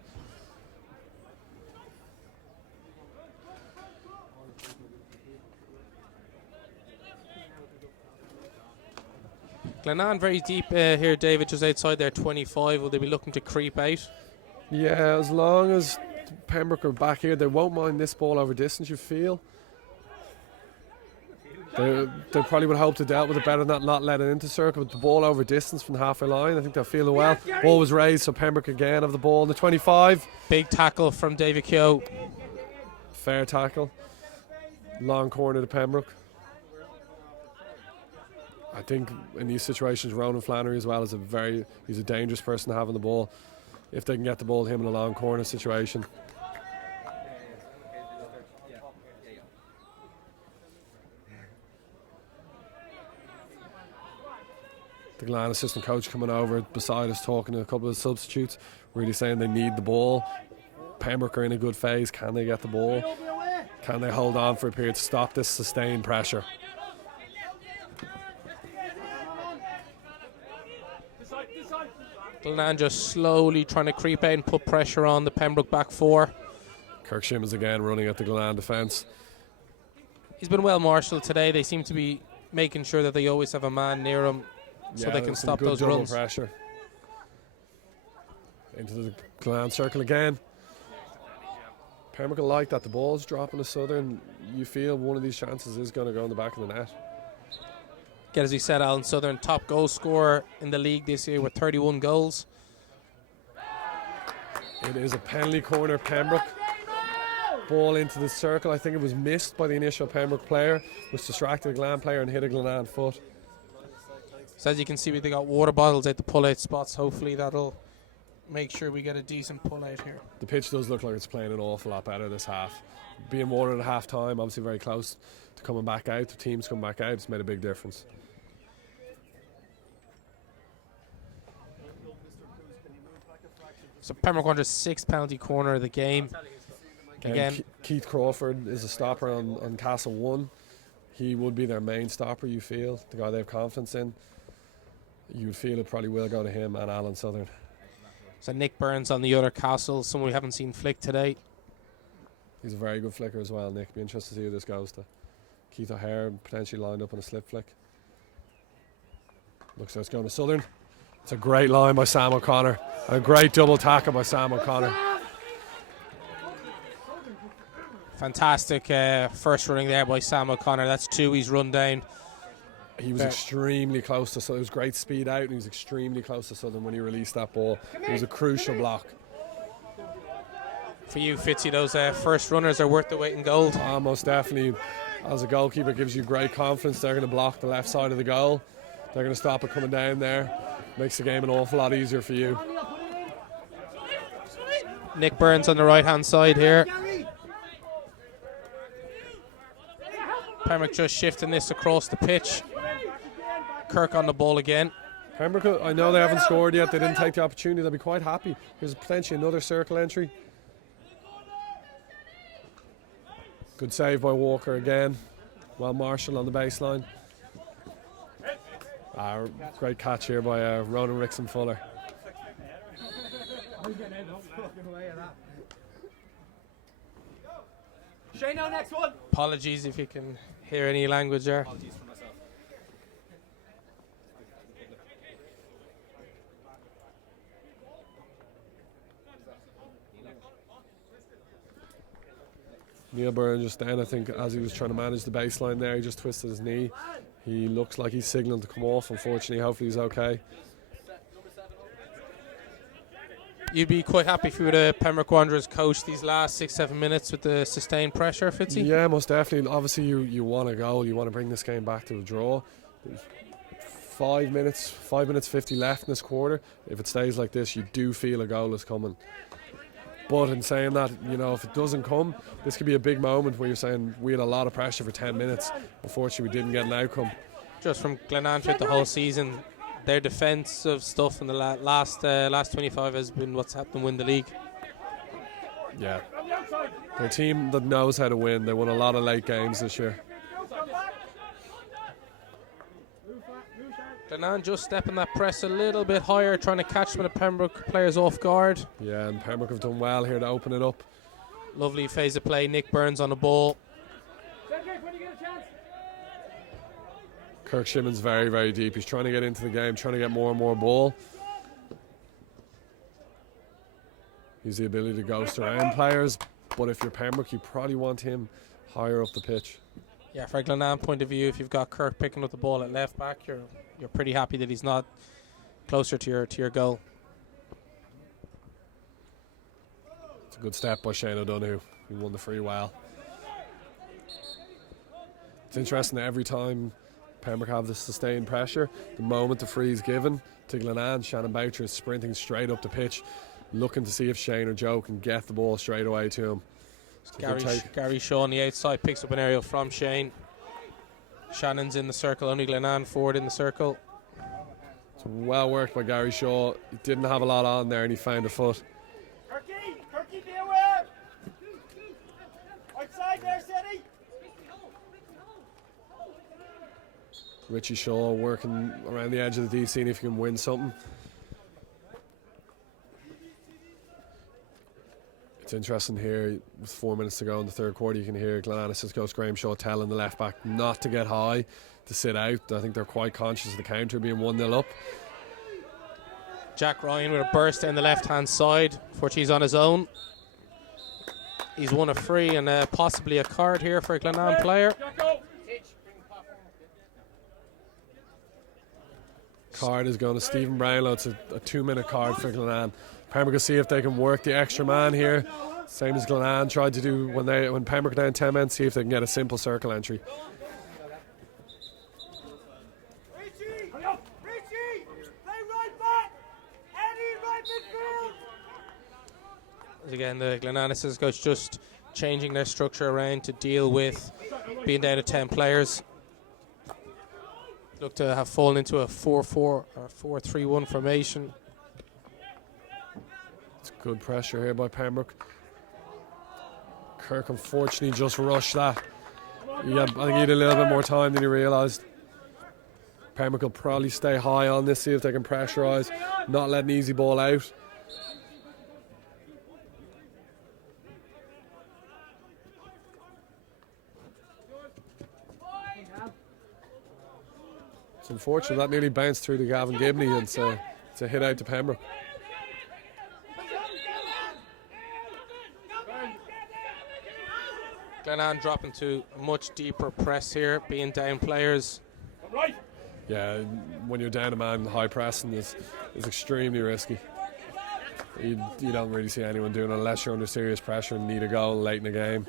Glenanne very deep here, David, just outside their 25. Will they be looking to creep out? Yeah, as long as Pembroke are back here, they won't mind this ball over distance, you feel. They probably would hope to dealt with it better than not let it into circle, but the ball over distance from the halfway line, I think they'll feel it well. Ball was raised, so Pembroke again have the ball in the 25. Big tackle from David Keogh. Fair tackle. Long corner to Pembroke. I think in these situations, Ronan Flannery as well he's a dangerous person to have on the ball. If they can get the ball to him in a long corner situation. The Glenanne assistant coach coming over beside us, talking to a couple of substitutes, really saying they need the ball. Pembroke are in a good phase. Can they get the ball? Can they hold on for a period to stop this sustained pressure? Glenanne just slowly trying to creep out and put pressure on the Pembroke back four. Kirk Shimmons again running at the Glenanne defence. He's been well marshalled today. They seem to be making sure that they always have a man near him so they can stop those runs. Pressure. Into the Glenanne circle again. Pembroke like that. The ball's dropping to Southern. You feel one of these chances is going to go in the back of the net. Get as he said, Alan Southern, top goal scorer in the league this year with 31 goals. It is a penalty corner, Pembroke. Ball into the circle. I think it was missed by the initial Pembroke player, which distracted the Glenanne player and hit a Glenanne foot. So as you can see, they got water bottles at the pull-out spots. Hopefully that'll make sure we get a decent pull-out here. The pitch does look like it's playing an awful lot better this half. Being watered at half time, obviously very close to coming back out. The teams come back out. It's made a big difference. So Pembroke under 6th penalty corner of the game. Again, Keith Crawford is a stopper on Castle 1. He would be their main stopper, you feel. The guy they have confidence in. You would feel it probably will go to him and Alan Southern. So Nick Burns on the other Castle, someone we haven't seen flick today. He's a very good flicker as well, Nick. Be interested to see who this goes to. Keith O'Hare potentially lined up on a slip flick. Looks like it's going to Southern. It's a great line by Sam O'Connor. A great double tackle by Sam O'Connor. Fantastic first running there by Sam O'Connor. That's 2 he's run down. He was extremely close to Southern. It was great speed out, and he was extremely close to Southern when he released that ball. It was a crucial block. For you, Fitzy, those first runners are worth the weight in gold. Most definitely. As a goalkeeper, it gives you great confidence. They're going to block the left side of the goal. They're going to stop it coming down there. Makes the game an awful lot easier for you. Nick Burns on the right-hand side here. Pembroke just shifting this across the pitch. Kirk on the ball again. Pembroke, I know they haven't scored yet. They didn't take the opportunity. They'll be quite happy. Here's potentially another circle entry. Good save by Walker again. Well marshalled on the baseline. Great catch here by Ronan Rickson Fuller. Shane, next one. Apologies if you can hear any language there. Neil Byrne just then, I think, as he was trying to manage the baseline there, he just twisted his knee. He looks like he's signalling to come off, unfortunately. Hopefully he's okay. You'd be quite happy if you were the Pembroke Wanderers coach these last 6-7 minutes with the sustained pressure, Fitzy? Yeah, most definitely. Obviously, you want a goal. You want to bring this game back to a draw. There's 5 minutes 50 left in this quarter. If it stays like this, you do feel a goal is coming. But in saying that, if it doesn't come, this could be a big moment where you're saying we had a lot of pressure for 10 minutes. Unfortunately, we didn't get an outcome. Just from Glenanne throughout the whole season, their defensive stuff in the last 25 has been what's helped them win the league. Yeah. They're a team that knows how to win. They won a lot of late games this year. Glenanne just stepping that press a little bit higher, trying to catch some of the Pembroke players off guard. Yeah, and Pembroke have done well here to open it up. Lovely phase of play. Nick Burns on the ball. Kirk Shimmon's very, very deep. He's trying to get into the game, trying to get more and more ball. He's the ability to ghost around players, but if you're Pembroke, you probably want him higher up the pitch. Yeah, from a Glenanne point of view, if you've got Kirk picking up the ball at left back, you're pretty happy that he's not closer to your goal. It's a good step by Shane O'Donoghue. He won the free well. It's interesting that every time Pembroke have this sustained pressure, the moment the free is given to Glenanne, Shannon Boucher is sprinting straight up the pitch, looking to see if Shane or Joe can get the ball straight away to him. Gary Shaw on the outside picks up an aerial from Shane. Shannon's in the circle, only Glenanne forward in the circle. It's well worked by Gary Shaw. He didn't have a lot on there and he found a foot. Kirky, be aware! Outside there, City! Richie Shaw working around the edge of the D, seeing if he can win something. It's interesting here, with 4 minutes to go in the third quarter, you can hear Glenanne assistant coach Graham Shaw telling the left back not to get high, to sit out. I think they're quite conscious of the counter being 1-0 up. Jack Ryan with a burst down the left-hand side. Unfortunately, he's on his own. He's won a free and possibly a card here for a Glenanne player. Card is going to Stephen Brownlow. It's a 2-minute card for Glenanne. Pembroke will see if they can work the extra man here. Same as Glenanne tried to do when Pembroke down 10 men, see if they can get a simple circle entry. Richie! Play right back! Eddie, right midfield! Again, the Glenanne assistant coach just changing their structure around to deal with being down to 10 players. Look to have fallen into a 4-4 or 4-3-1 formation. It's good pressure here by Pembroke. Kirk unfortunately just rushed that. I think he had a little bit more time than he realised. Pembroke will probably stay high on this, see if they can pressurise, not let an easy ball out. It's unfortunate that nearly bounced through to Gavin Gibney, and it's a hit out to Pembroke. Glenanne dropping to a much deeper press here, being down players. Yeah, when you're down a man, high pressing is extremely risky. You don't really see anyone doing it unless you're under serious pressure and need a goal late in the game.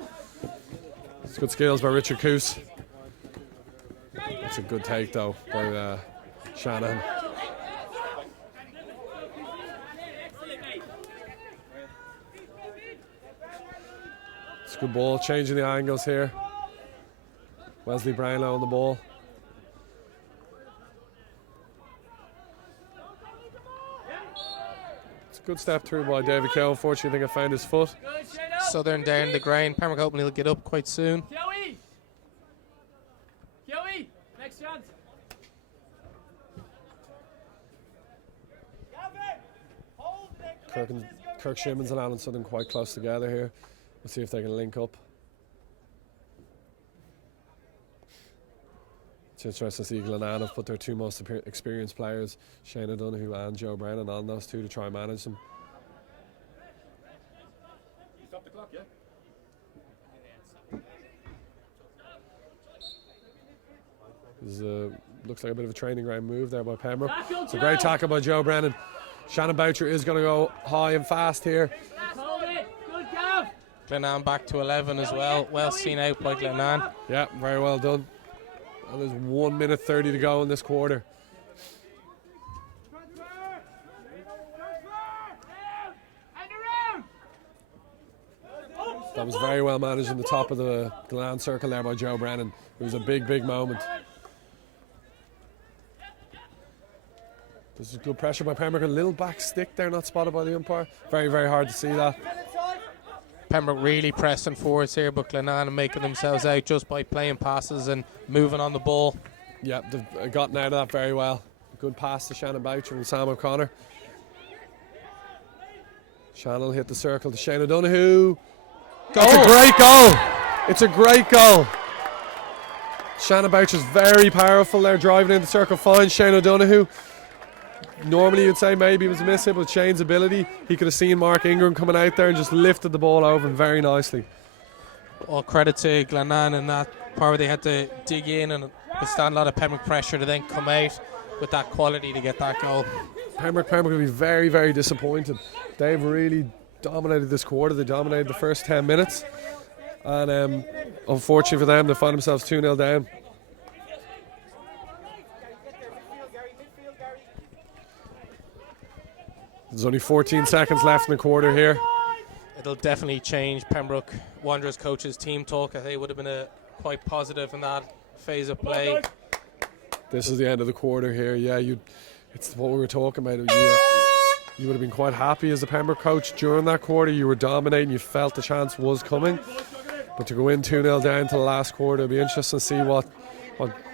It's good skills by Richard Coos. It's a good take though by Shannon. It's a good ball, changing the angles here. Wesley Brownlow on the ball. It's a good step through by David Kell. Unfortunately, I think I found his foot. Southern down the ground. Pembroke hoping he'll get up quite soon. Joey, next chance. Kirk Shimmons and Alan Southern quite close together here. We'll see if they can link up. It's interesting to see Glenanne have put their two most experienced players, Shane O'Donoghue and Joe Brennan, on those two to try and manage them. Stop the clock, yeah? Looks like a bit of a training ground move there by Pembroke. It's a great tackle by Joe Brennan. Shannon Boucher is going to go high and fast here. Glenanne back to 11 as well. Well seen out by Glenanne. Yeah, very well done. And there's 1 minute 30 to go in this quarter. That was very well managed in the top of the Glenanne circle there by Joe Brennan. It was a big, big moment. This is good pressure by Pembroke. A little back stick there, not spotted by the umpire. Very, very hard to see that. Pembroke really pressing forwards here, but Glenanne are making themselves out just by playing passes and moving on the ball. Yeah, they've gotten out of that very well. Good pass to Shannon Boucher and Sam O'Connor. Shannon will hit the circle to Shane O'Donoghue. That's a great goal. It's a great goal. Shannon Boucher's very powerful there, driving in the circle, finds Shane O'Donoghue. Normally you'd say maybe it was a miss hit, but Shane's ability, he could have seen Mark Ingram coming out there and just lifted the ball over him very nicely. All credit to Glenanne in that part where they had to dig in and withstand a lot of Pembroke pressure to then come out with that quality to get that goal. Pembroke will be very, very disappointed. They've really dominated this quarter. They dominated the first 10 minutes. And unfortunately for them, they find themselves 2-0 down. There's only 14 seconds left in the quarter here. It'll definitely change Pembroke Wanderers coach's team talk. I think it would have been quite positive in that phase of play. This is the end of the quarter here. Yeah, it's what we were talking about. You would have been quite happy as a Pembroke coach during that quarter. You were dominating. You felt the chance was coming. But to go in 2-0 down to the last quarter, it'll be interesting to see what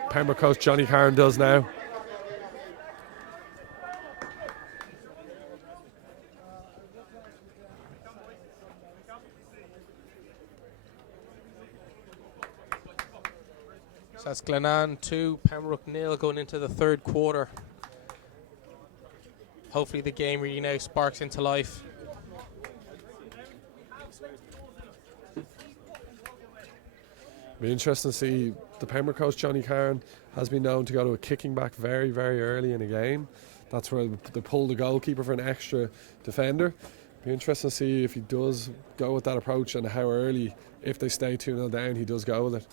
Pembroke coach Johnny Carron does now. So that's Glenanne 2, Pembroke 0 going into the third quarter. Hopefully the game really now sparks into life. Be interesting to see. The Pembroke coach Johnny Carron has been known to go to a kicking back very, very early in a game. That's where they pull the goalkeeper for an extra defender. Be interesting to see if he does go with that approach and how early, if they stay 2-0 down, he does go with it.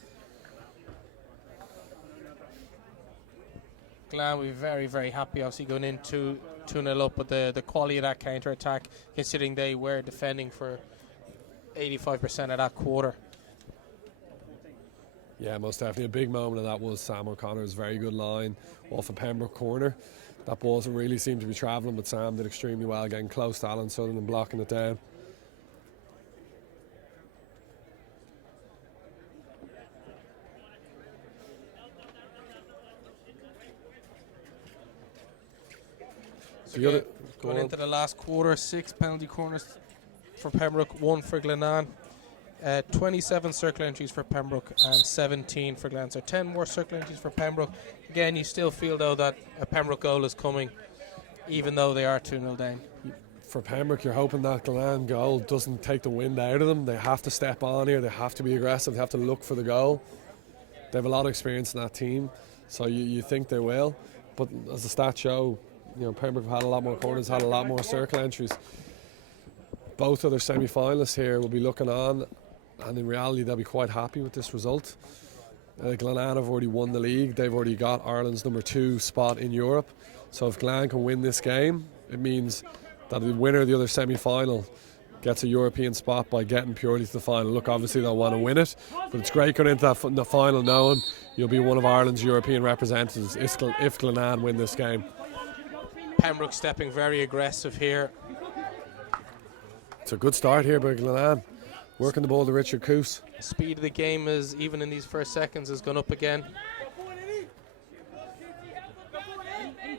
Glenanne will be very, very happy obviously going in 2-0 up, but the quality of that counter-attack, considering they were defending for 85% of that quarter. Yeah, most definitely. A big moment of that was Sam O'Connor's very good line off a Pembroke corner. That ball doesn't really seem to be travelling, but Sam did extremely well getting close to Alan Sutherland and blocking it down. So going into the last quarter, 6 penalty corners for Pembroke, 1 for Glenanne. 27 circle entries for Pembroke and 17 for Glenanne. So 10 more circle entries for Pembroke. Again, you still feel though that a Pembroke goal is coming, even though they are 2-0 down. For Pembroke, you're hoping that Glenanne goal doesn't take the wind out of them. They have to step on here. They have to be aggressive. They have to look for the goal. They have a lot of experience in that team, so you think they will. But as the stats show, Pembroke have had a lot more corners, had a lot more circle entries. Both other semi-finalists here will be looking on, and in reality they'll be quite happy with this result. Glenanne have already won the league. They've already got Ireland's number 2 spot in Europe. So if Glenanne can win this game, it means that the winner of the other semi-final gets a European spot by getting purely to the final. Look, obviously they'll want to win it, but it's great going into the final knowing you'll be one of Ireland's European representatives if Glenanne win this game. Pembroke stepping very aggressive here. It's a good start here by Glenanne. Working the ball to Richard Coos. The speed of the game is, even in these first seconds, has gone up again.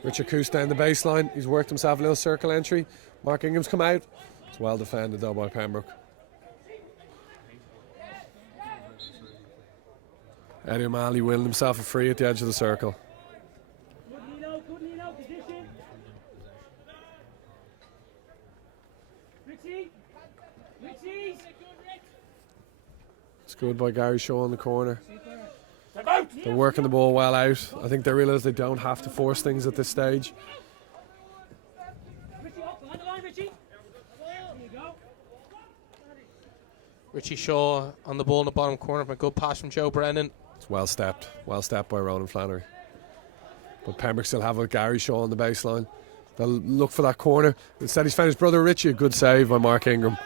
Richard Coos down the baseline. He's worked himself a little circle entry. Mark Ingham's come out. It's well defended though by Pembroke. Eddie O'Malley winning himself a free at the edge of the circle. It's good by Gary Shaw in the corner. They're working the ball well out. I think they realise they don't have to force things at this stage. Richie Shaw on the ball in the bottom corner, but good pass from Joe Brennan. It's well stepped by Ronan Flannery. But Pembroke still have with Gary Shaw on the baseline. They'll look for that corner. Instead he's found his brother Richie. A good save by Mark Ingram.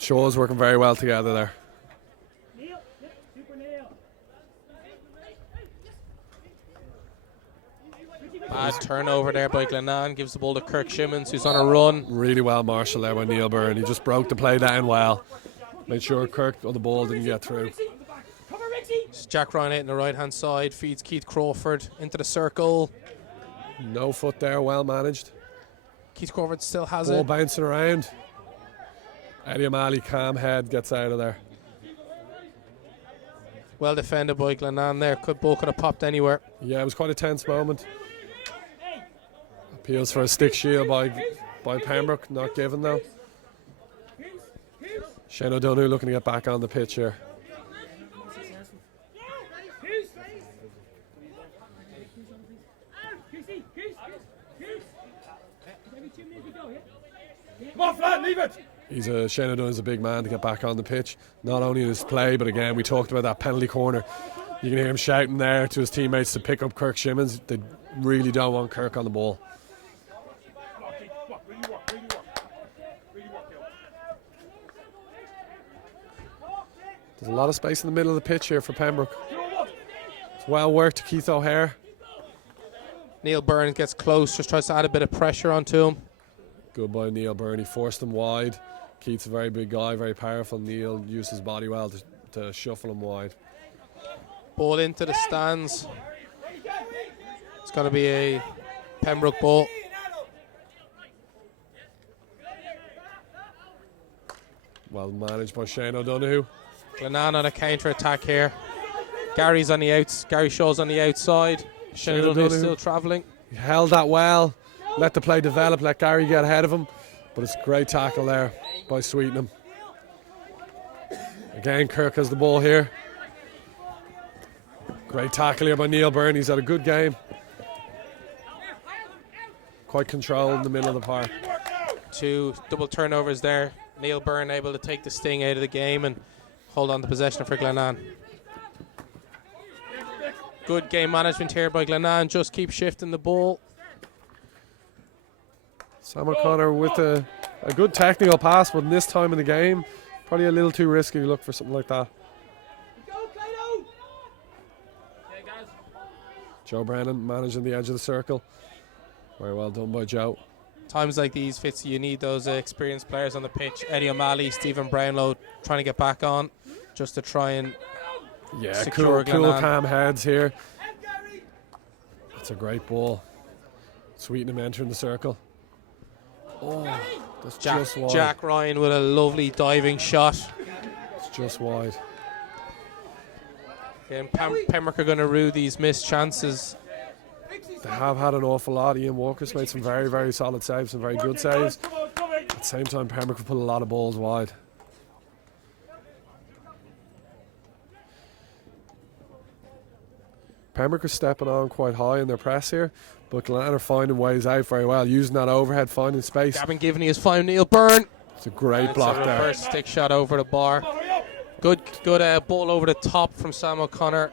Shaw's working very well together there. Bad turnover there by Glenanne. Gives the ball to Kirk Shimmons, who's on a run. Really well marshalled there by Neil Byrne. He just broke the play down well. Made sure Kirk on the ball didn't get through. It's Jack Ryan out on the right-hand side. Feeds Keith Crawford into the circle. No foot there, well managed. Keith Crawford still has Ball it. bouncing around. Eddie O'Malley, calm head, gets out of there. Well defended by Glenanne there. Ball could have popped anywhere. Yeah, it was quite a tense moment. Appeals for a stick shield by Pembroke, not given though. Shane O'Donoghue looking to get back on the pitch here. Come on, Flan, leave it. Shane O'Donoghue's a big man to get back on the pitch. Not only in his play, but again, we talked about that penalty corner. You can hear him shouting there to his teammates to pick up Kirk Shimmons. They really don't want Kirk on the ball. There's a lot of space in the middle of the pitch here for Pembroke. It's well worked to Keith O'Hare. Neil Byrne gets close, just tries to add a bit of pressure onto him. Good by Neil Byrne. He forced him wide. Keith's a very big guy, very powerful. Neil used his body well to shuffle him wide. Ball into the stands. It's going to be a Pembroke ball. Well managed by Shane O'Donoghue. Glenanne on a counter-attack here. Gary's on the outs. Gary Shaw's on the outside. Shane O'Donoghue still travelling. He held that well. Let the play develop. Let Gary get ahead of him. But it's a great tackle there by Sweetenham. Again, Kirk has the ball here. Great tackle here by Neil Byrne. He's had a good game. Quite controlled in the middle of the park. 2 double turnovers there. Neil Byrne able to take the sting out of the game and hold on to possession for Glenanne. Good game management here by Glenanne. Just keep shifting the ball. Sam O'Connor with a good technical pass, but in this time in the game, probably a little too risky to look for something like that. Joe Brennan managing the edge of the circle. Very well done by Joe. Times like these, Fitzy, you need those experienced players on the pitch. Eddie O'Malley, Stephen Brownlow trying to get back on just to try and secure cool calm heads here. That's a great ball. Sweetenham entering the circle. Oh, that's just wide. Jack Ryan with a lovely diving shot. It's just wide. And Pembroke are going to rue these missed chances. They have had an awful lot. Ian Walker's made some very, very solid saves, some very good saves. At the same time, Pembroke have put a lot of balls wide. Pembroke are stepping on quite high in their press here, but Glenanne are finding ways out very well, using that overhead, finding space. Gavin Givney has found Neil Byrne. It's a great block there. Reverse stick shot over the bar. Good ball over the top from Sam O'Connor.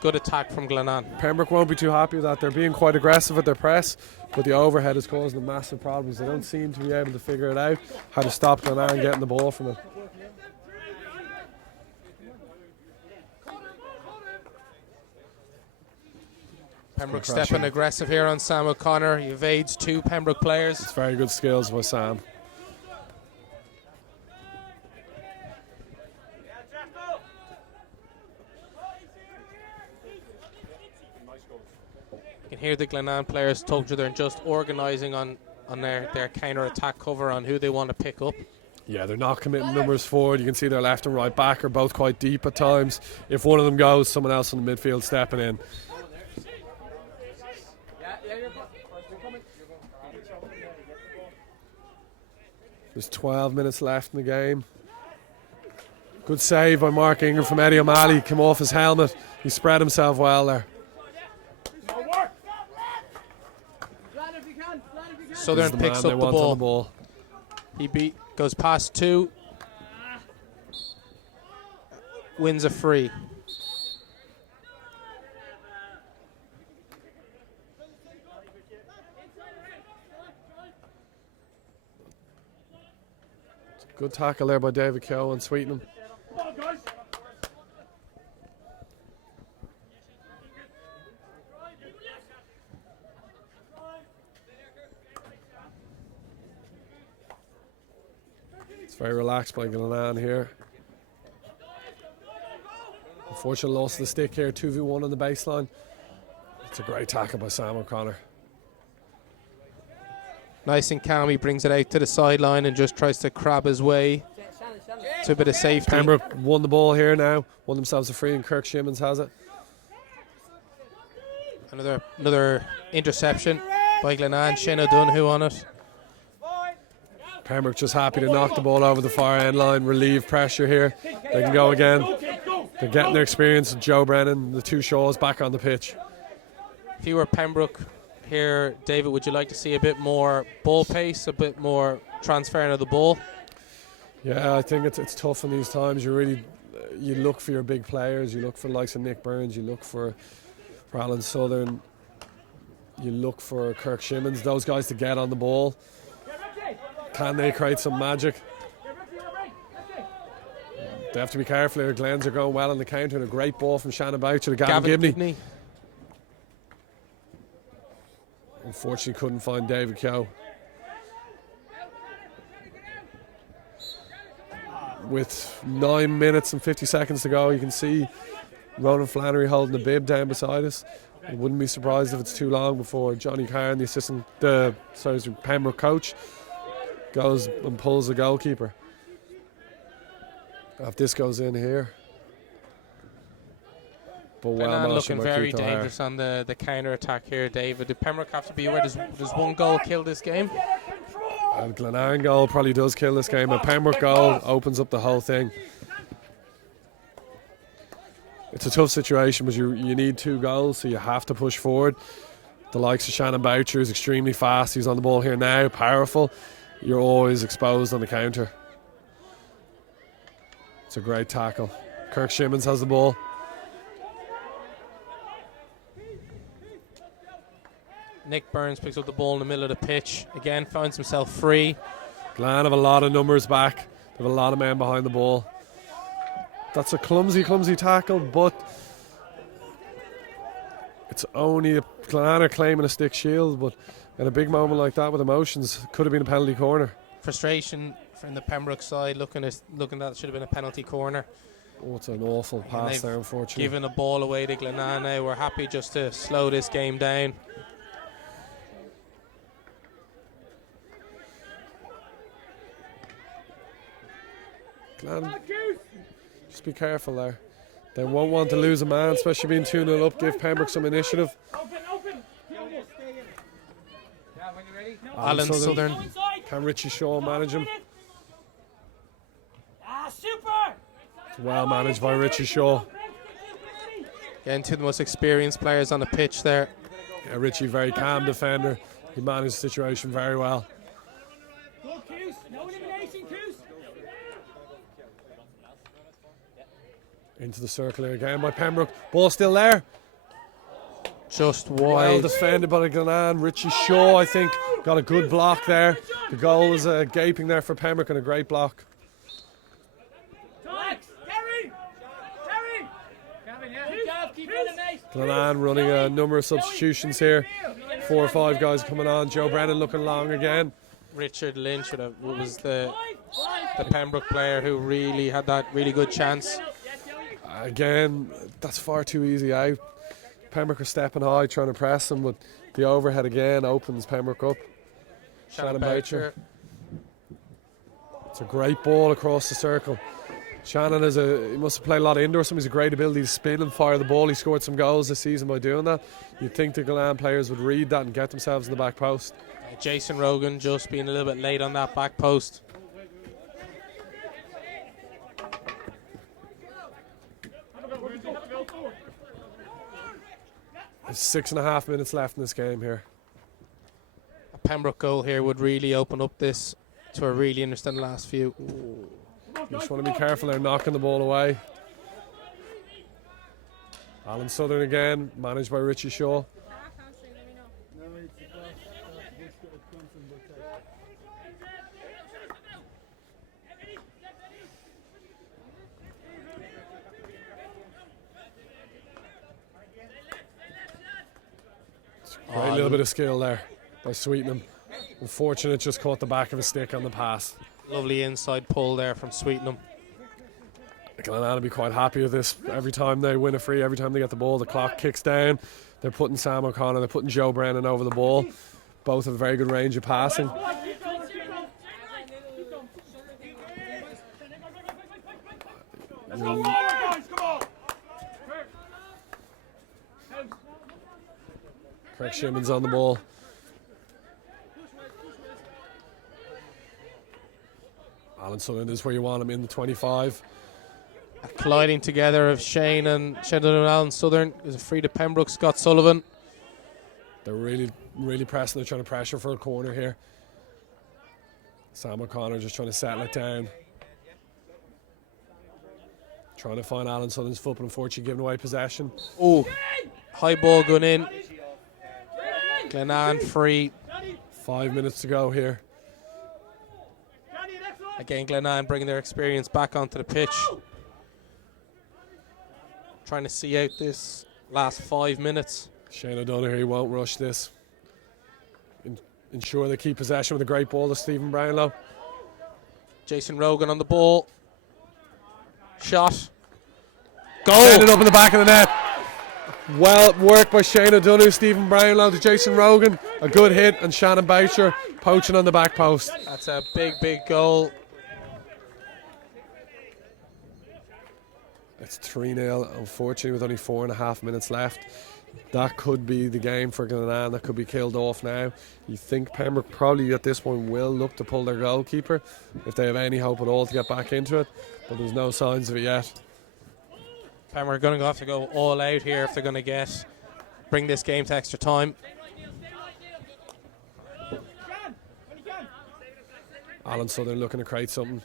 Good attack from Glenanne. Pembroke won't be too happy with that. They're being quite aggressive at their press, but the overhead is causing them massive problems. They don't seem to be able to figure it out, how to stop Glenanne getting the ball from it. Pembroke stepping aggressive here on Sam O'Connor. He evades 2 Pembroke players. It's very good skills by Sam. You can hear the Glenanne players talk to each other and just organising on their counter-attack cover on who they want to pick up. Yeah, they're not committing numbers forward. You can see their left and right back are both quite deep at times. If one of them goes, someone else in the midfield stepping in. There's 12 minutes left in the game. Good save by Mark Ingram from Eddie O'Malley. Came off his helmet. He spread himself well there. Southern picks up the ball. He goes past 2. Wins a free. Good tackle there by David Keogh on Sweetenham. Come on, guys. It's very relaxed by Glenanne here. Unfortunate loss of the stick here, 2v1 on the baseline. It's a great tackle by Sam O'Connor. Nice and calm, he brings it out to the sideline and just tries to crab his way to a bit of safety. Pembroke won the ball here now, won themselves a free, and Kirk Shimmons has it. Another interception by Glenanne, Shane O'Donoghue on it. Pembroke just happy to knock the ball over the far end line, relieve pressure here. They can go again. They're getting their experience with Joe Brennan, the two Shaws back on the pitch. If you were Pembroke here, David, would you like to see a bit more ball pace, a bit more transferring of the ball? Yeah, I think it's tough in these times. You look for your big players. You look for the likes of Nick Burns. You look for Alan Southern. You look for Kirk Shimmons. Those guys to get on the ball. Can they create some magic? They have to be careful here. Glens are going well on the counter. And a great ball from Shannon Boucher to Gavin Gibney. Unfortunately, couldn't find David Keogh. With 9 minutes and 50 seconds to go, you can see Ronan Flannery holding the bib down beside us. I wouldn't be surprised if it's too long before Johnny Carn, the Pembroke coach, goes and pulls the goalkeeper. If this goes in here. But well, looking very dangerous on the counter attack here, David. Did Pembroke have to be aware? Does one goal kill this game? A Glenanne goal probably does kill this game. A Pembroke goal opens up the whole thing. It's a tough situation, but you need 2 goals, so you have to push forward. The likes of Shannon Boucher is extremely fast. He's on the ball here now, powerful. You're always exposed on the counter. It's a great tackle. Kirk Shimmons has the ball. Nick Burns picks up the ball in the middle of the pitch. Again, finds himself free. Glenanne have a lot of numbers back. They have a lot of men behind the ball. That's a clumsy tackle, but it's only Glenanne are claiming a stick shield, but in a big moment like that with emotions, it could have been a penalty corner. Frustration from the Pembroke side, looking that it should have been a penalty corner. Oh, it's an awful pass there, unfortunately. Giving the ball away to Glenanne now. We're happy just to slow this game down. Glenanne, just be careful there. They won't want to lose a man, especially being 2-0 up. Give Pembroke some initiative. Alan Southern. Can Richie Shaw manage him? It's well managed by Richie Shaw. Again, 2 of the most experienced players on the pitch there. Yeah, Richie, very calm defender. He managed the situation very well. Into the circle here again by Pembroke. Ball still there. Just Well wide. defended by Glenanne. Richie Shaw, I think, got a good block there. The goal is gaping there for Pembroke and a great block. Glenanne running a number of substitutions here. 4 or 5 guys coming on. Joe Brennan looking long again. Richard Lynch was the Pembroke player who really had that really good chance. Again, that's far too easy out. Pembroke are stepping high, trying to press them, but the overhead again opens Pembroke up. Shannon Boucher. It's a great ball across the circle. Shannon he must have played a lot of indoor. He's a great ability to spin and fire the ball. He scored some goals this season by doing that. You'd think the Glenanne players would read that and get themselves in the back post. Jason Rogan just being a little bit late on that back post. There's 6.5 minutes left in this game here. A Pembroke goal here would really open up this to a really interesting last few. You just want to be careful there, knocking the ball away. Alan Southern again, managed by Richie Shaw. little bit of skill there by Sweetenham. Unfortunate, just caught the back of his stick on the pass. Lovely inside pull there from Sweetenham. Glenanne will be quite happy with this. Every time they win a free, every time they get the ball, the clock kicks down. They're putting Sam O'Connor, they're putting Joe Brennan over the ball. Both have a very good range of passing. Let's go forward, guys, come on! Craig Shimon's on the ball. Alan Sutherland is where you want him in the 25. A colliding together of Shane and Alan Southern. There's a free to Pembroke, Scott Sullivan. They're really pressing. They're trying to pressure for a corner here. Sam O'Connor just trying to settle it down. Trying to find Alan Sutherland's foot, but unfortunately giving away possession. Oh, high ball going in. Glenanne free. 5 minutes to go here. Again, Glenanne bringing their experience back onto the pitch. Trying to see out this last 5 minutes. Shane O'Donoghue won't rush this. Ensure they keep possession with a great ball to Stephen Brownlow. Jason Rogan on the ball. Shot. Goal! Ended up in the back of the net. Well worked by Shane O'Donoghue, Stephen Brownlow to Jason Rogan. A good hit, and Shannon Boucher poaching on the back post. That's a big goal. It's 3-0, unfortunately, with only 4.5 minutes left. That could be the game for Glenanne. That could be killed off now. You think Pembroke probably at this point will look to pull their goalkeeper if they have any hope at all to get back into it, but there's no signs of it yet. Pembroke are going to have to go all out here if they're going to bring this game to extra time. Alan Southern looking to create something.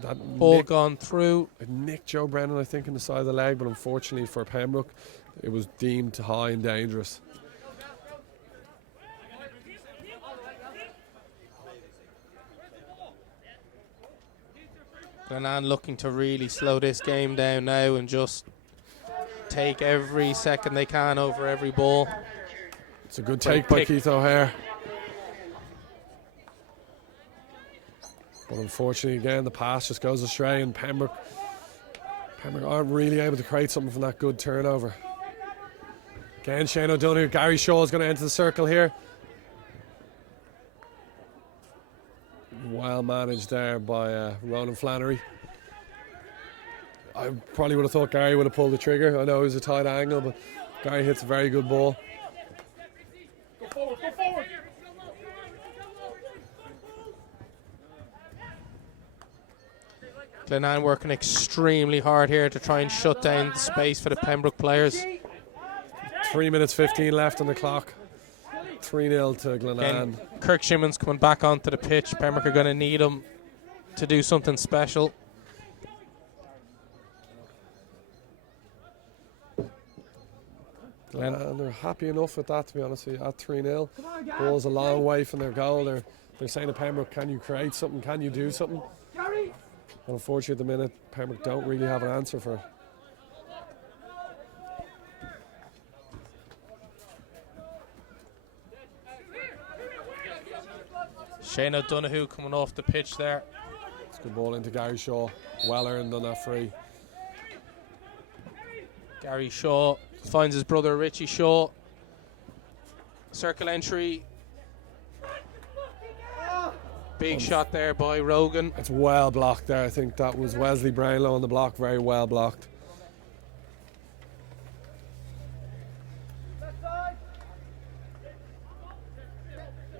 That Ball gone through. It nicked Joe Brennan, I think, in the side of the leg, but unfortunately for Pembroke, it was deemed high and dangerous. Glenanne looking to really slow this game down now and just take every second they can over every ball. It's a good take by Keith O'Hare. But unfortunately, again, the pass just goes astray, and Pembroke aren't really able to create something from that good turnover. Again, Shane O'Donoghue, Gary Shaw is going to enter the circle here. Well managed there by Ronan Flannery. I probably would have thought Gary would have pulled the trigger. I know it was a tight angle, but Gary hits a very good ball. Go forward, go forward! Glenanne working extremely hard here to try and shut down the space for the Pembroke players. 3 minutes 15 left on the clock. 3-0 to Glenanne. Again, Kirk Shimon's coming back onto the pitch. Pembroke are going to need him to do something special. Glenanne are happy enough with that, to be honest with you, at 3-0. Ball's a long way from their goal. They're saying to Pembroke, can you create something? Can you do something? But unfortunately, at the minute, Pembroke don't really have an answer for it. Shane O'Donoghue coming off the pitch there. It's a good ball into Gary Shaw. Well earned on that free. Gary Shaw finds his brother Richie Shaw. Circle entry. Big shot there by Rogan. It's well blocked there. I think that was Wesley Brownlow on the block. Very well blocked.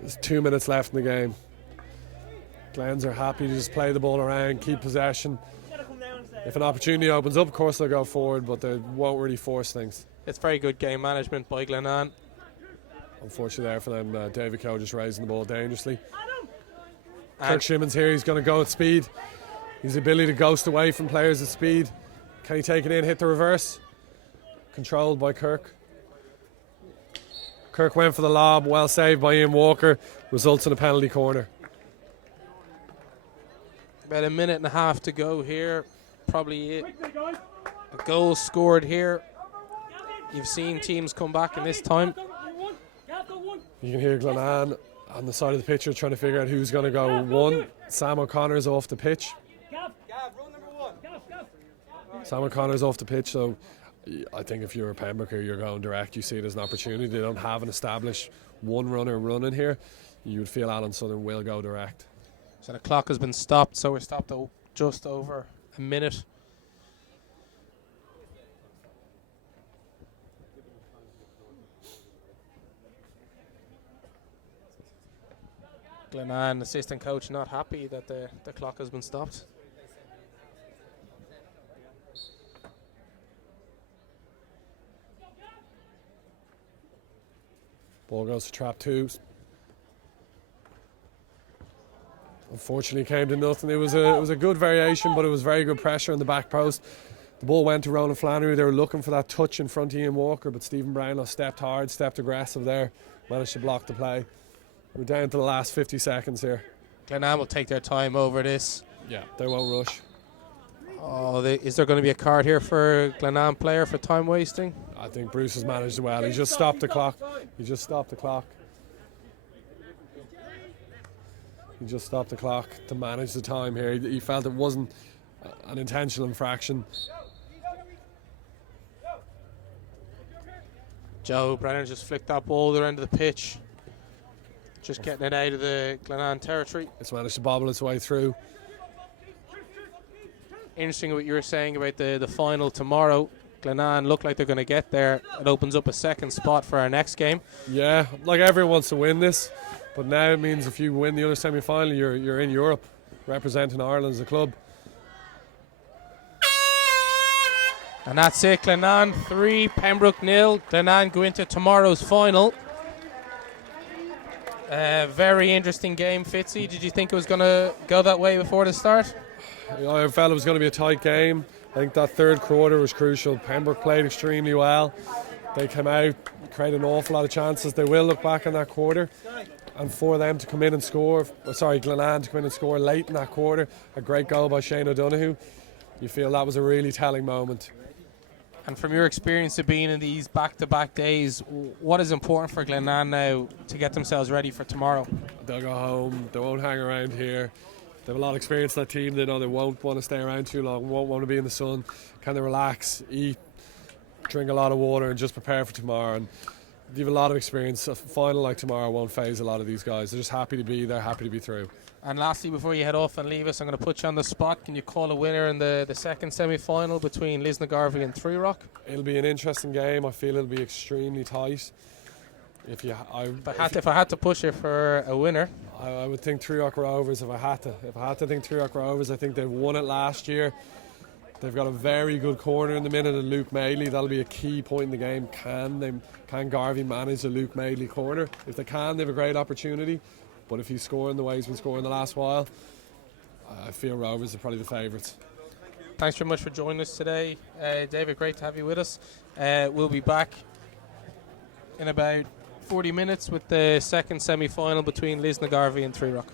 There's 2 minutes left in the game. Glens are happy to just play the ball around, keep possession. If an opportunity opens up, of course they'll go forward, but they won't really force things. It's very good game management by Glenanne. Unfortunately there for them, David Coe just raising the ball dangerously. And Kirk Shimon's here, he's going to go at speed. His ability to ghost away from players at speed. Can he take it in, hit the reverse? Controlled by Kirk. Kirk went for the lob, well saved by Ian Walker. Results in a penalty corner. about a minute and a half to go here. Probably a goal scored here. You've seen teams come back in this time. You can hear Glenanne on the side of the pitch trying to figure out who's going to go one. Sam O'Connor's off the pitch. Sam O'Connor's off the pitch, so I think if you're a Pembroke or you're going direct, you see it as an opportunity. They don't have an established one runner running here. You would feel Alan Southern will go direct. So the clock has been stopped, so we're stopped just over a minute. Glenanne, assistant coach, not happy that the clock has been stopped. Ball goes to trap 2. Unfortunately, came to nothing. It was a good variation, but it was very good pressure on the back post. The ball went to Ronan Flannery. They were looking for that touch in front of Ian Walker, but Stephen Brownlow stepped hard, stepped aggressive there, managed to block the play. We're down to the last 50 seconds here. Glenanne will take their time over this. Yeah, they won't rush. Oh, is there going to be a card here for Glenanne player for time wasting? I think Bruce has managed it well. He just stopped the clock. He just stopped the clock to manage the time here. He felt it wasn't an intentional infraction. Joe Brennan just flicked that ball the end of the pitch. Just getting it out of the Glenanne territory. It's managed to bobble its way through. Interesting what you were saying about the final tomorrow. Glenanne look like they're going to get there. It opens up a second spot for our next game. Yeah, like everyone wants to win this, but now it means if you win the other semi-final, you're in Europe, representing Ireland as a club. And that's it. Glenanne 3, Pembroke 0. Glenanne go into tomorrow's final. Very interesting game, Fitzy. Did you think it was going to go that way before the start? I felt it was going to be a tight game. I think that third quarter was crucial. Pembroke played extremely well. They came out, created an awful lot of chances. They will look back on that quarter. And for them to come in and score, Glenanne to come in and score late in that quarter, a great goal by Shane O'Donoghue. You feel that was a really telling moment. And from your experience of being in these back-to-back days, what is important for Glenanne now to get themselves ready for tomorrow? They'll go home. They won't hang around here. They have a lot of experience, that team. They know they won't want to stay around too long, won't want to be in the sun. Can they relax, eat, drink a lot of water and just prepare for tomorrow? And they have a lot of experience. A final like tomorrow won't faze a lot of these guys. They're just happy to be there, happy to be through. And lastly, before you head off and leave us, I'm going to put you on the spot. Can you call a winner in the second semi-final between Lisnagarvey and Three Rock? It'll be an interesting game. I feel it'll be extremely tight. If I had to push it for a winner, I would think Three Rock Rovers. If I had to think Three Rock Rovers, I think they've won it last year. They've got a very good corner in the minute of Luke Mailey. That'll be a key point in the game. Can Garvey manage the Luke Mailey corner? If they can, they have a great opportunity. But if he's scoring the way he's been scoring the last while, I feel Rovers are probably the favourites. Thanks very much for joining us today, David. Great to have you with us. We'll be back in about 40 minutes with the second semi-final between Lisnagarvey and Three Rock.